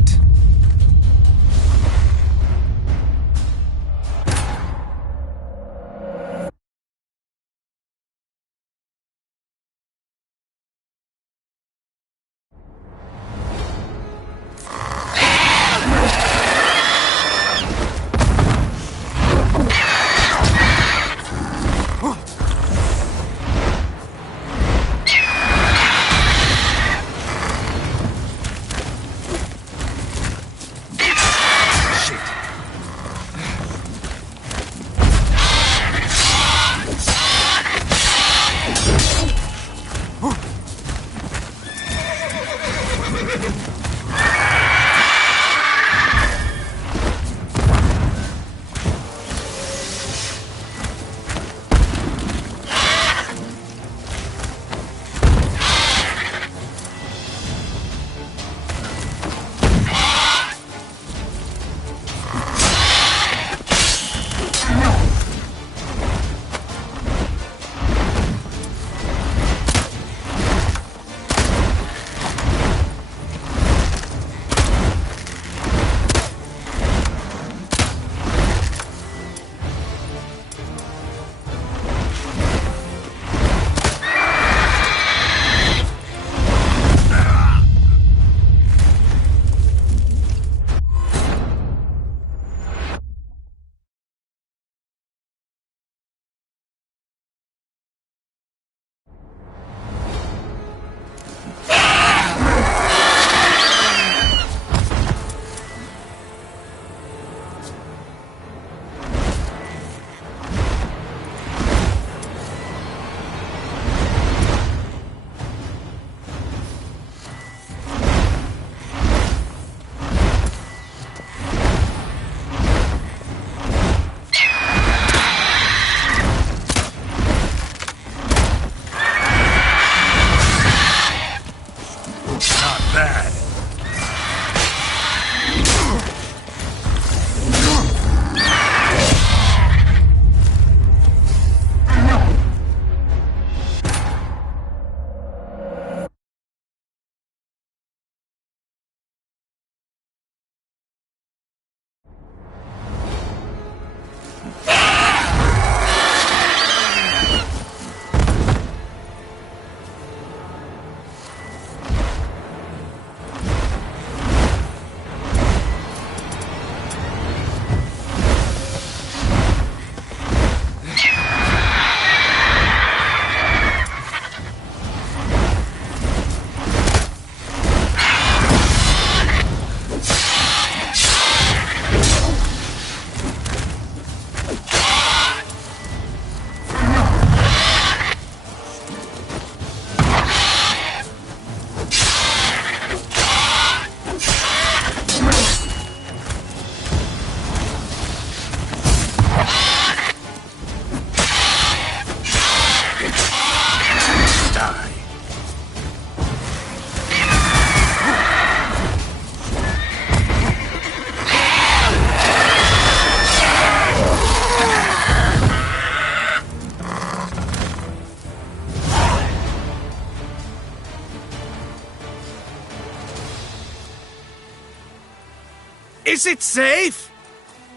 Is it safe?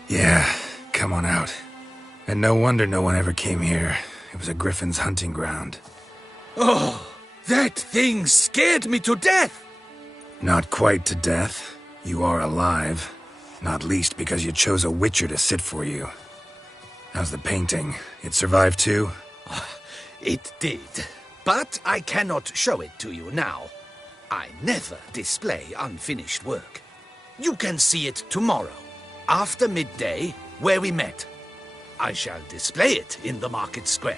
Yeah, come on out. And no wonder no one ever came here. It was a griffin's hunting ground. Oh, that thing scared me to death! Not quite to death. You are alive. Not least because you chose a witcher to sit for you. How's the painting? It survived too? It did. But I cannot show it to you now. I never display unfinished work. You can see it tomorrow, after midday, where we met. I shall display it in the market square.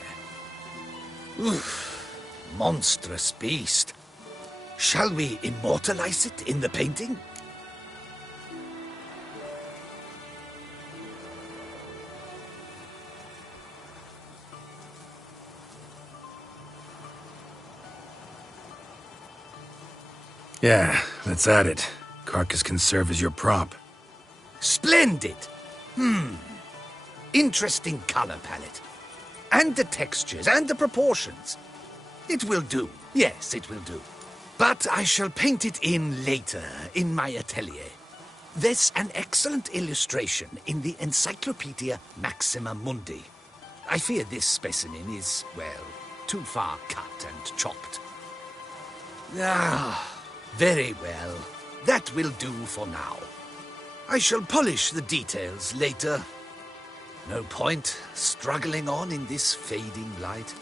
Oof, monstrous beast. Shall we immortalize it in the painting? Yeah, let's add it. Carcass can serve as your prop. Splendid! Interesting color palette. And the textures and the proportions. It will do. Yes, it will do. But I shall paint it in later, in my atelier. There's an excellent illustration in the Encyclopedia Maxima Mundi. I fear this specimen is, well, too far cut and chopped. Ah, very well. That will do for now. I shall polish the details later. No point struggling on in this fading light.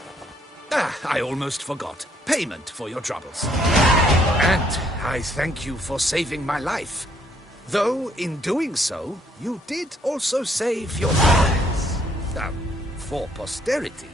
I almost forgot. Payment for your troubles. And I thank you for saving my life. Though, in doing so, you did also save your lives. For posterity.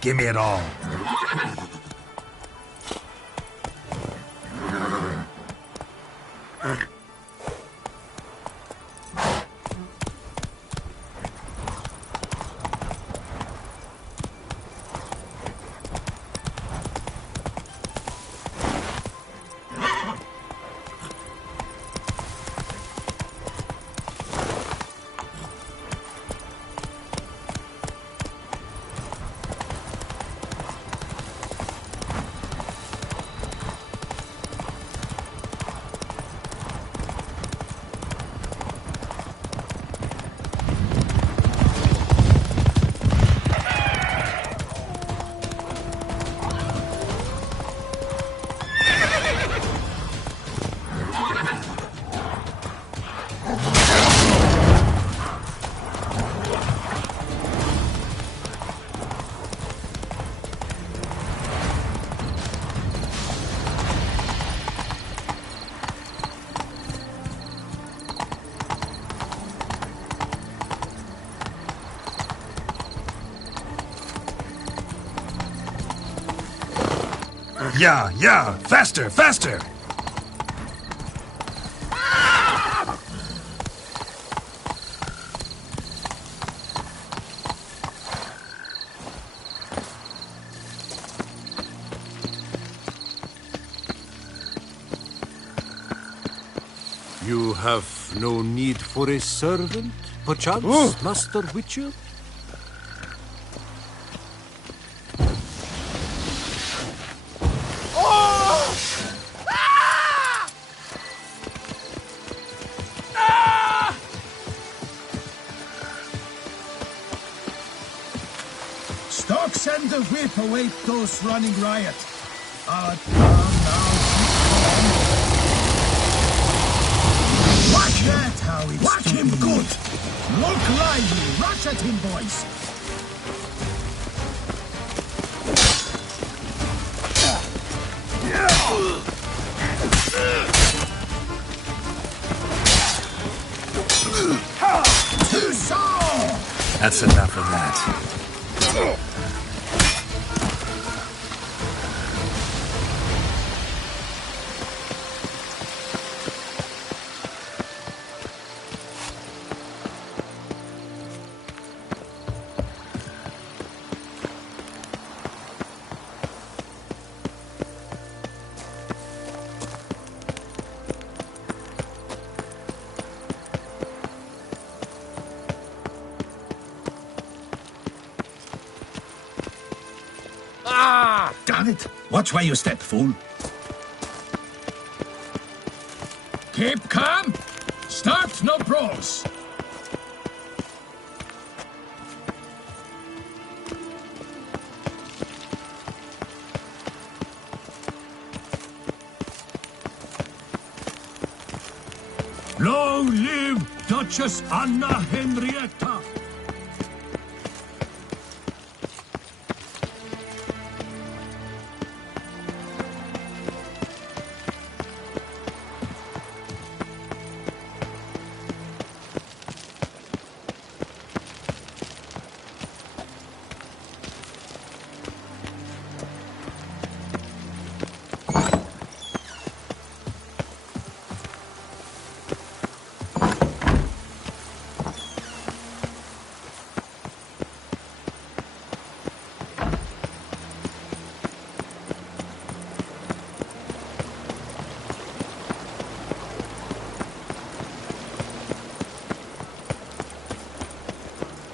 Give me it all. Yeah, faster, faster! You have no need for a servant, perchance, Master Witcher? Peace and the whip await those running riot. Our town now Watch that how it's Watch him good! Look lively! Rush at him, boys! That's enough of that. Damn it! Watch where you step, fool. Keep calm. Start no brawls. Long live Duchess Anna Henrietta!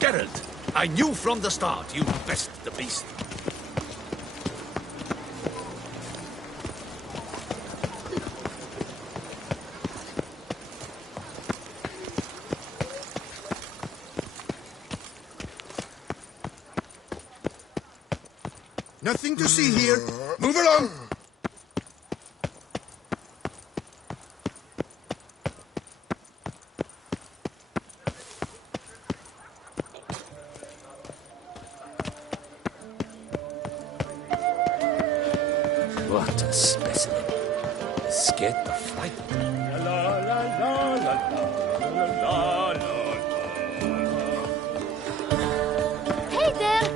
Geralt, I knew from the start you'd best the beast. Nothing to see here. Move along. What a specimen. Scared the fright. Hey there!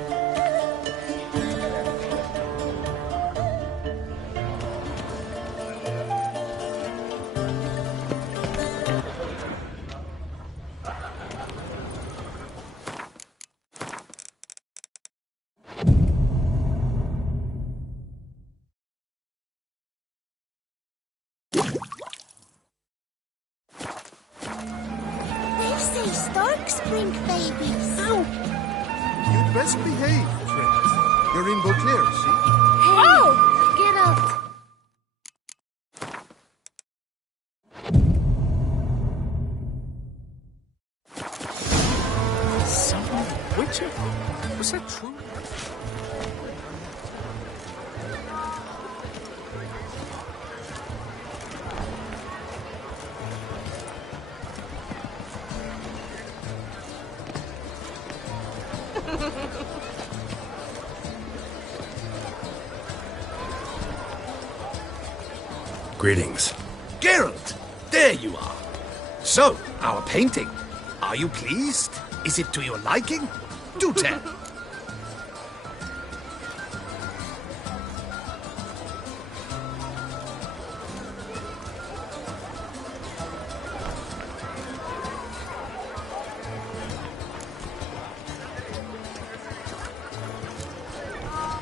They say storks bring babies. Ow! You'd best behave, friend. You're in Beauclair, see? Oh! Get out! Someone Witcher? Was that true? Greetings. Geralt, there you are. So, our painting. Are you pleased? Is it to your liking? Do tell.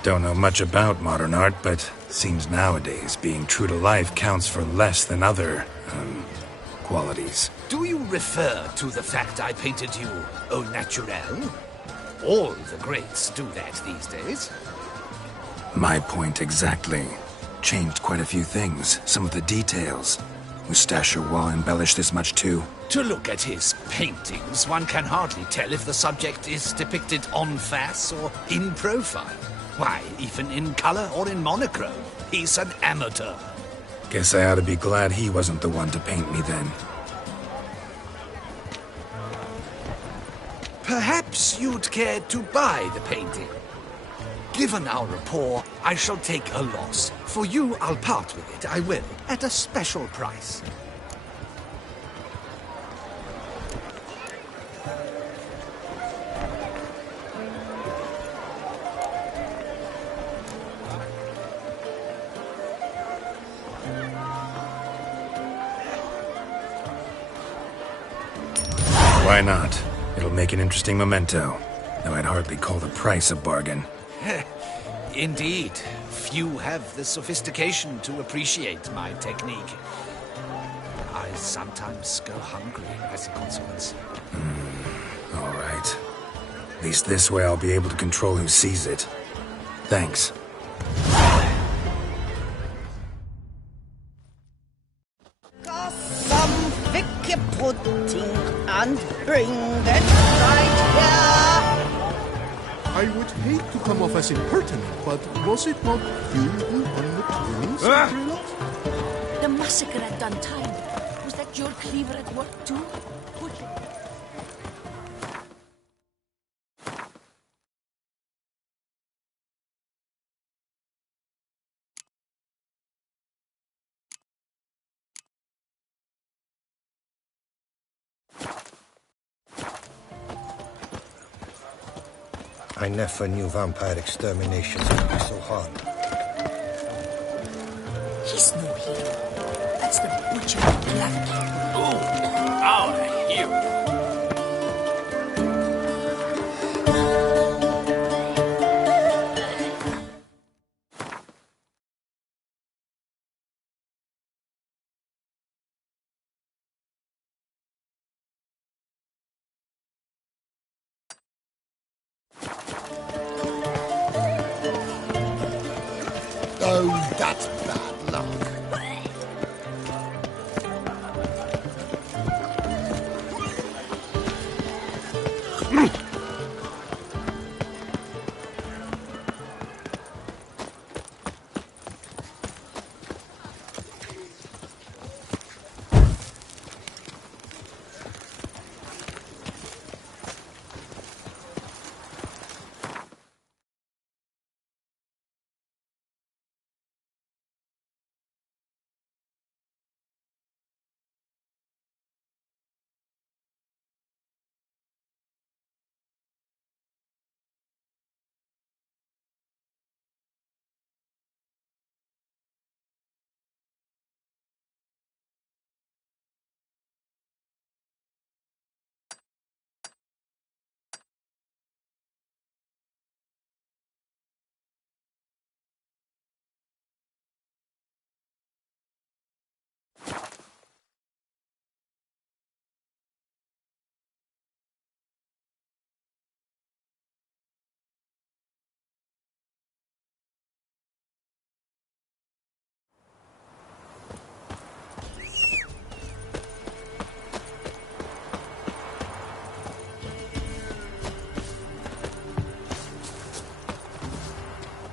Don't know much about modern art, but seems nowadays being true to life counts for less than other, qualities. Do you refer to the fact I painted you au naturel? All the greats do that these days. My point exactly. Changed quite a few things, some of the details. Eustacia Wall embellish this much too? To look at his paintings, one can hardly tell if the subject is depicted en face or in profile. Why, even in color or in monochrome, he's an amateur. Guess I ought to be glad he wasn't the one to paint me then. Perhaps you'd care to buy the painting. Given our rapport, I shall take a loss. For you, I'll part with it, I will, at a special price. Why not? It'll make an interesting memento, though I'd hardly call the price a bargain. Indeed. Few have the sophistication to appreciate my technique. I sometimes go hungry as a consequence. All right. At least this way I'll be able to control who sees it. Thanks. Got some thick pudding and bring it right here. I would hate to come off as impertinent, but was it not you who won the tourneys, Strelov? The massacre at Duntime. Was that your cleaver at work too? I never knew vampire exterminations could be so hard. He's no hero. That's the butcher of Black. Oh, our hero. Oh, that's bad luck.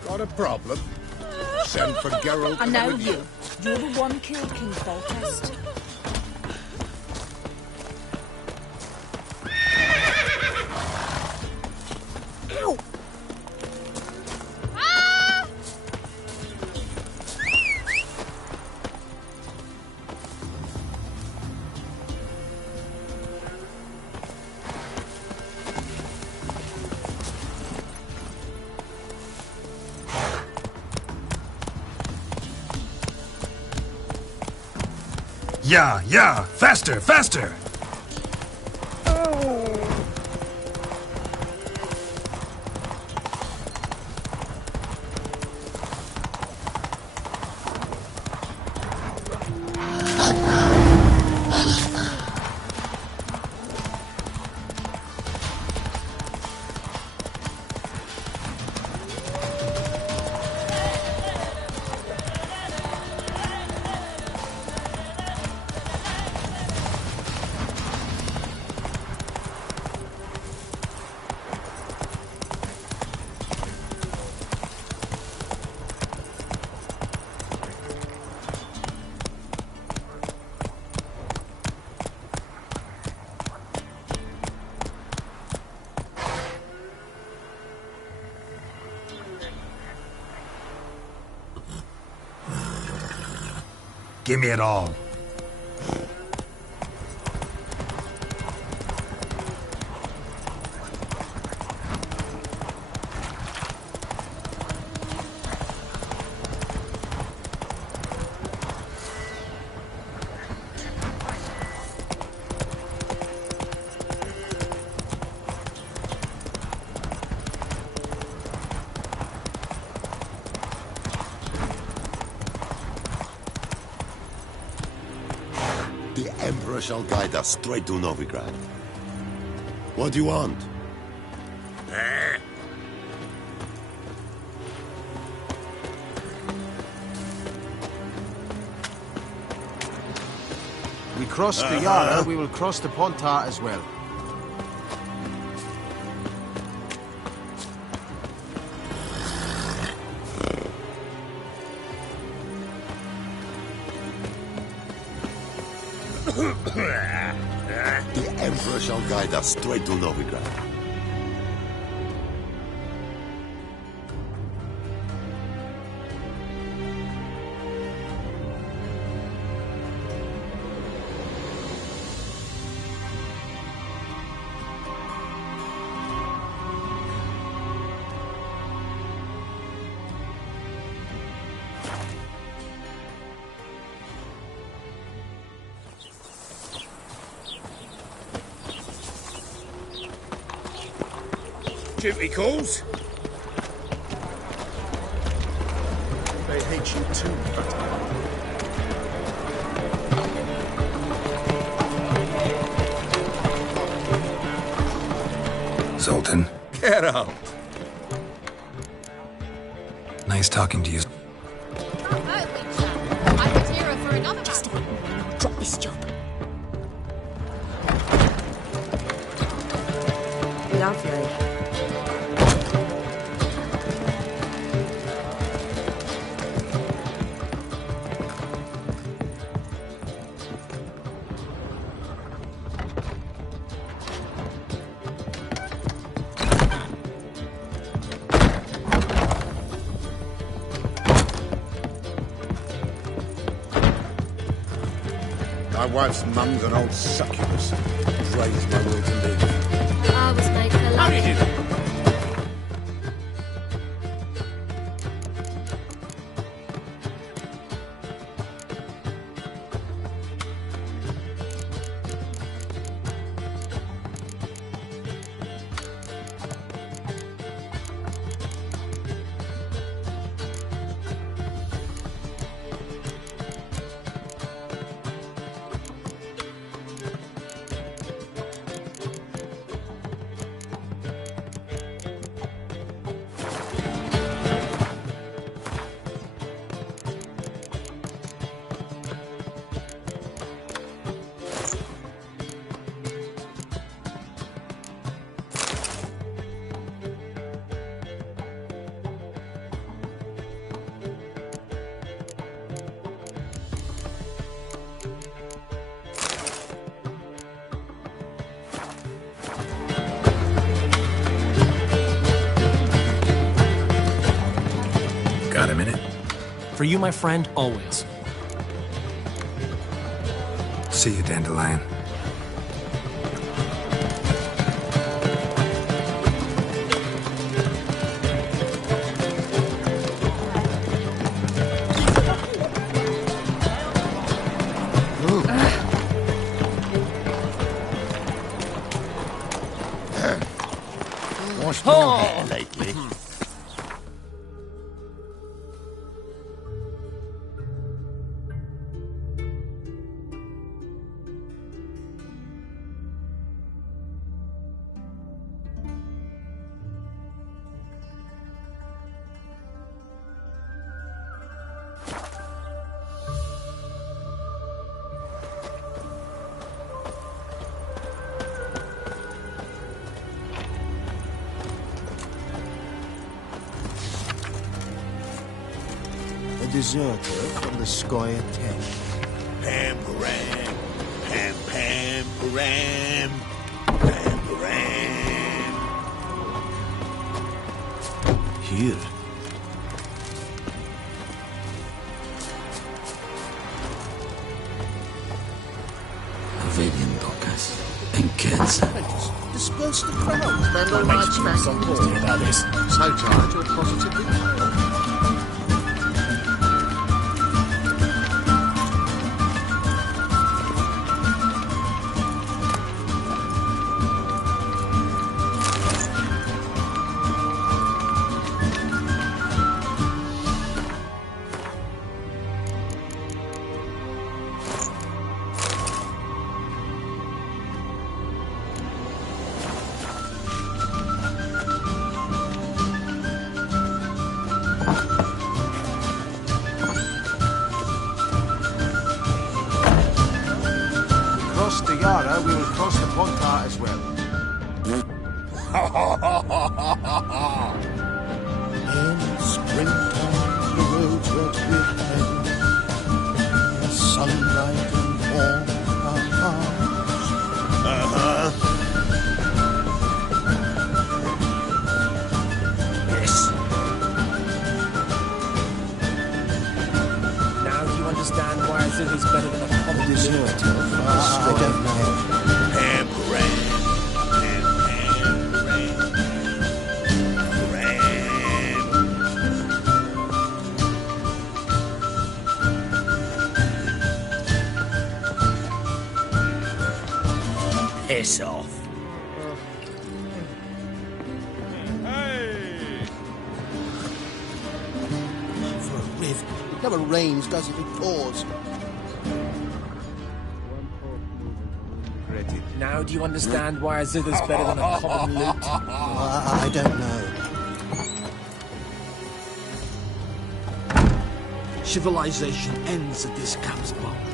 Got a problem? Send for Geralt. And now you. You're the one killed King Foltest. Ow! Yeah, faster, faster! Give me it all. The Emperor shall guide us straight to Novigrad. What do you want? We cross the Yara, we will cross the Pontar as well. The Emperor shall guide us straight to Novigrad. Duty calls. They hate you too, Zoltan, Get out. nice talking to you. I could hear her for another just a minute. Drop this job. Lovely. My wife's mum's an old succubus. Raised my will to live. I was making a How do you do that? Got a minute? For you, my friend, always. See you, Dandelion. Washed your hair lately? A deserter from the Scoia tent. Pam param, pam pam param, pam param. Here. Valiant Docas. And kids. Disperse the crowd. Spend all night back on board. About this. So tired you're positively tired. We will cross the Pontar as well. In springtime, the roads wet with heaven, sunlight and warm our hearts. Yes. Now do you understand why Azil is better than a common Desert of I don't know. Piss off. For a rift. It never rains, does it? It pours. Now do you understand why Azil is better than a common loot? I don't know. Civilization ends at this camp's boundary.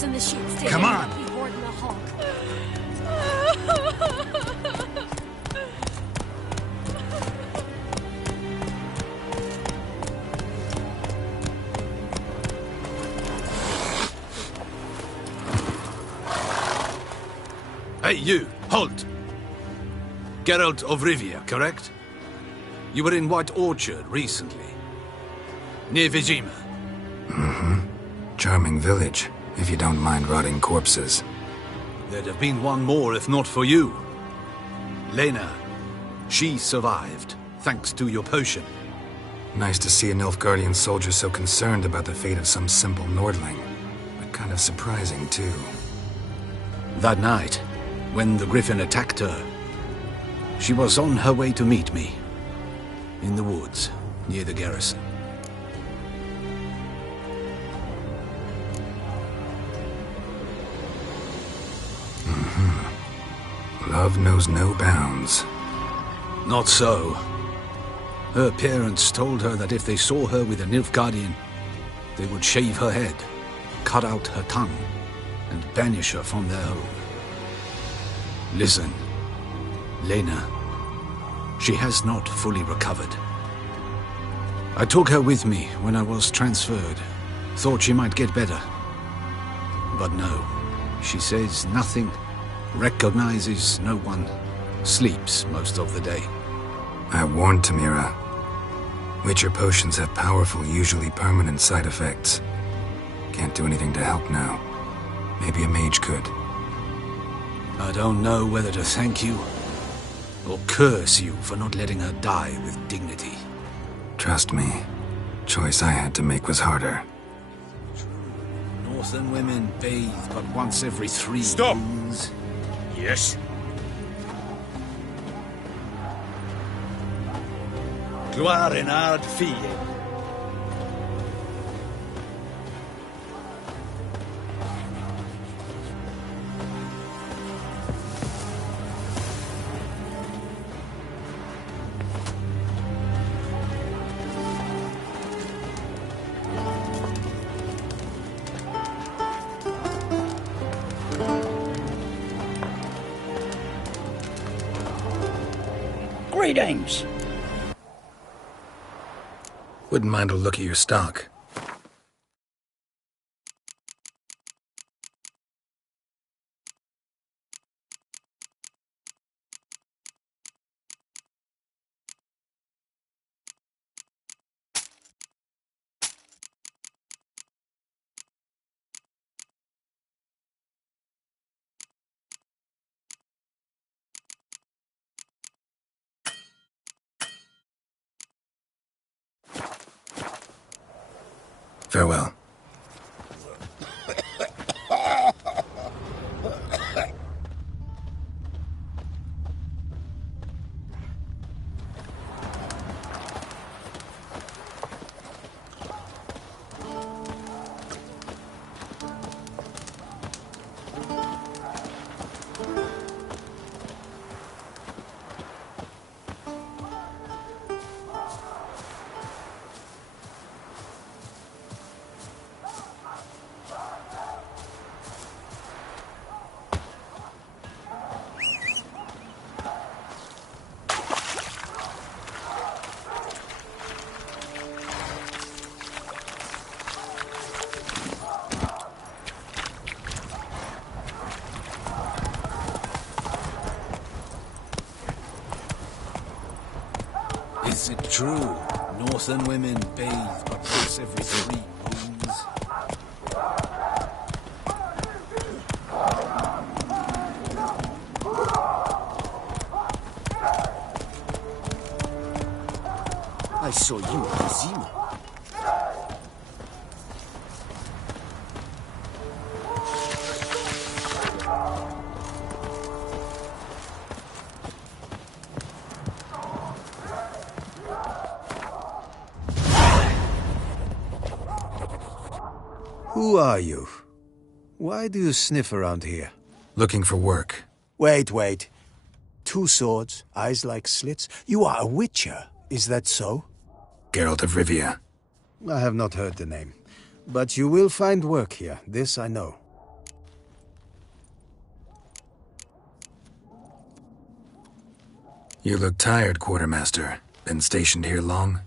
In the sheets. Come on. Hey, you! Halt! Geralt of Rivia, correct? You were in White Orchard recently. Near Vizima. Mm-hmm. Charming village, if you don't mind rotting corpses. There'd have been one more if not for you. Lena. She survived, thanks to your potion. Nice to see a Nilfgaardian soldier so concerned about the fate of some simple Nordling. But kind of surprising, too. That night, when the Griffin attacked her, she was on her way to meet me. In the woods, near the garrison. Love knows no bounds. Not so. Her parents told her that if they saw her with a Nilfgaardian, they would shave her head, cut out her tongue, and banish her from their home. Listen, Lena, she has not fully recovered. I took her with me when I was transferred Thought she might get better. But no. She says nothing, recognizes no one, sleeps most of the day. I warned Tamira. Witcher potions have powerful, usually permanent side effects. Can't do anything to help now. Maybe a mage could. I don't know whether to thank you or curse you for not letting her die with dignity. Trust me, choice I had to make was harder. Northern women bathe but once every 3 Stop! moons. Yes? Gloire Renard Fille. Greetings. Wouldn't mind a look at your stock. Farewell. Is it true? Northern women bathe but once every 3 moons. I saw you at Zima. Who are you? Why do you sniff around here? Looking for work. Wait. 2 swords, eyes like slits. You are a witcher, is that so? Geralt of Rivia. I have not heard the name. But you will find work here, this I know. You look tired, Quartermaster. Been stationed here long?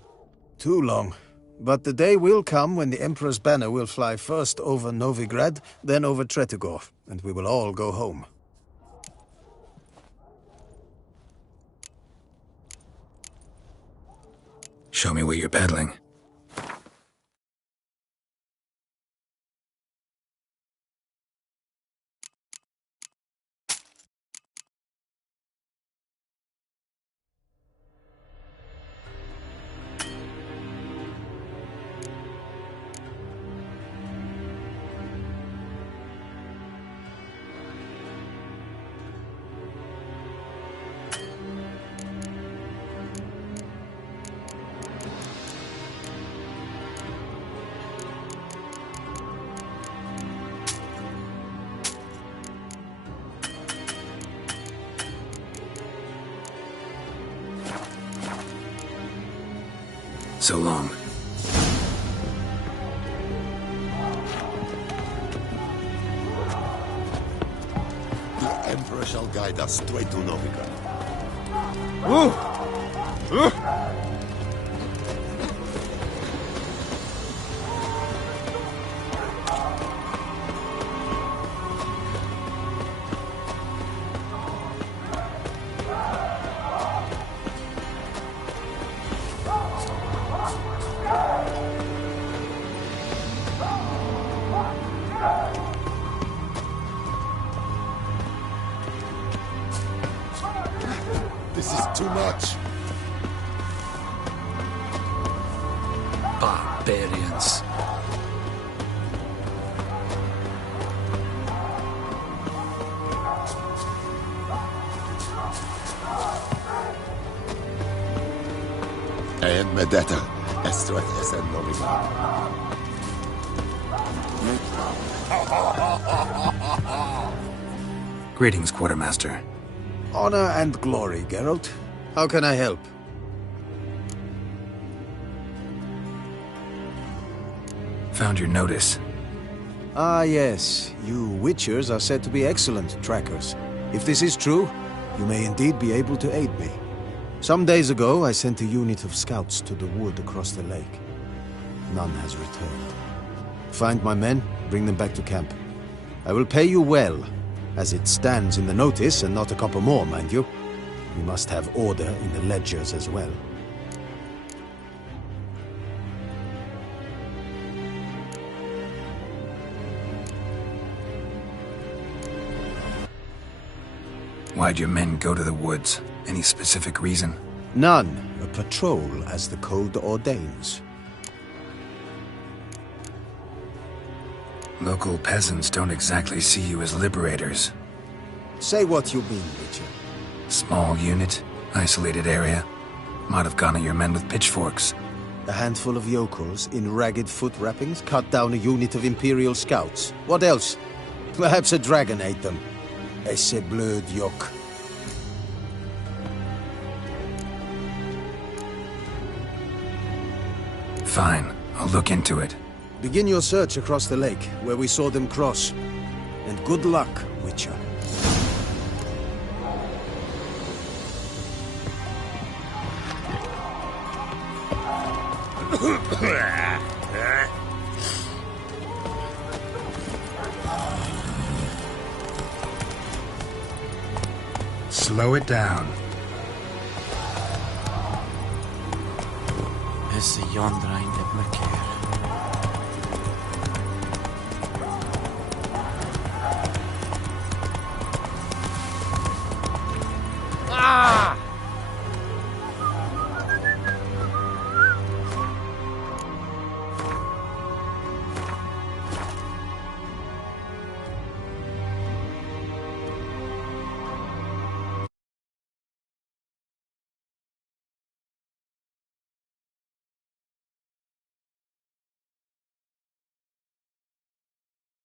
Too long. But the day will come when the Emperor's banner will fly first over Novigrad, then over Tretigor, and we will all go home. Show me what you're peddling. So long. The Emperor shall guide us straight to Novigrad. too much. Barbarians. And Medetta, Estreth and Novigrad. Greetings, Quartermaster. Honor and glory, Geralt. How can I help? Found your notice. Ah, yes. You Witchers are said to be excellent trackers. If this is true, you may indeed be able to aid me. Some days ago, I sent a unit of scouts to the wood across the lake. None has returned. Find my men, bring them back to camp. I will pay you well, as it stands in the notice, and not a couple more, mind you. We must have order in the ledgers as well. Why'd your men go to the woods? Any specific reason? None. A patrol, as the code ordains. Local peasants don't exactly see you as liberators. Say what you mean, Witcher. Small unit, isolated area. Might have gone at your men with pitchforks. A handful of yokels in ragged foot wrappings cut down a unit of Imperial scouts. What else? Perhaps a dragon ate them. Esse blöd yoke. Fine, I'll look into it. Begin your search across the lake, where we saw them cross. And good luck, Witcher. Slow it down. Esse Yondra in the Merke.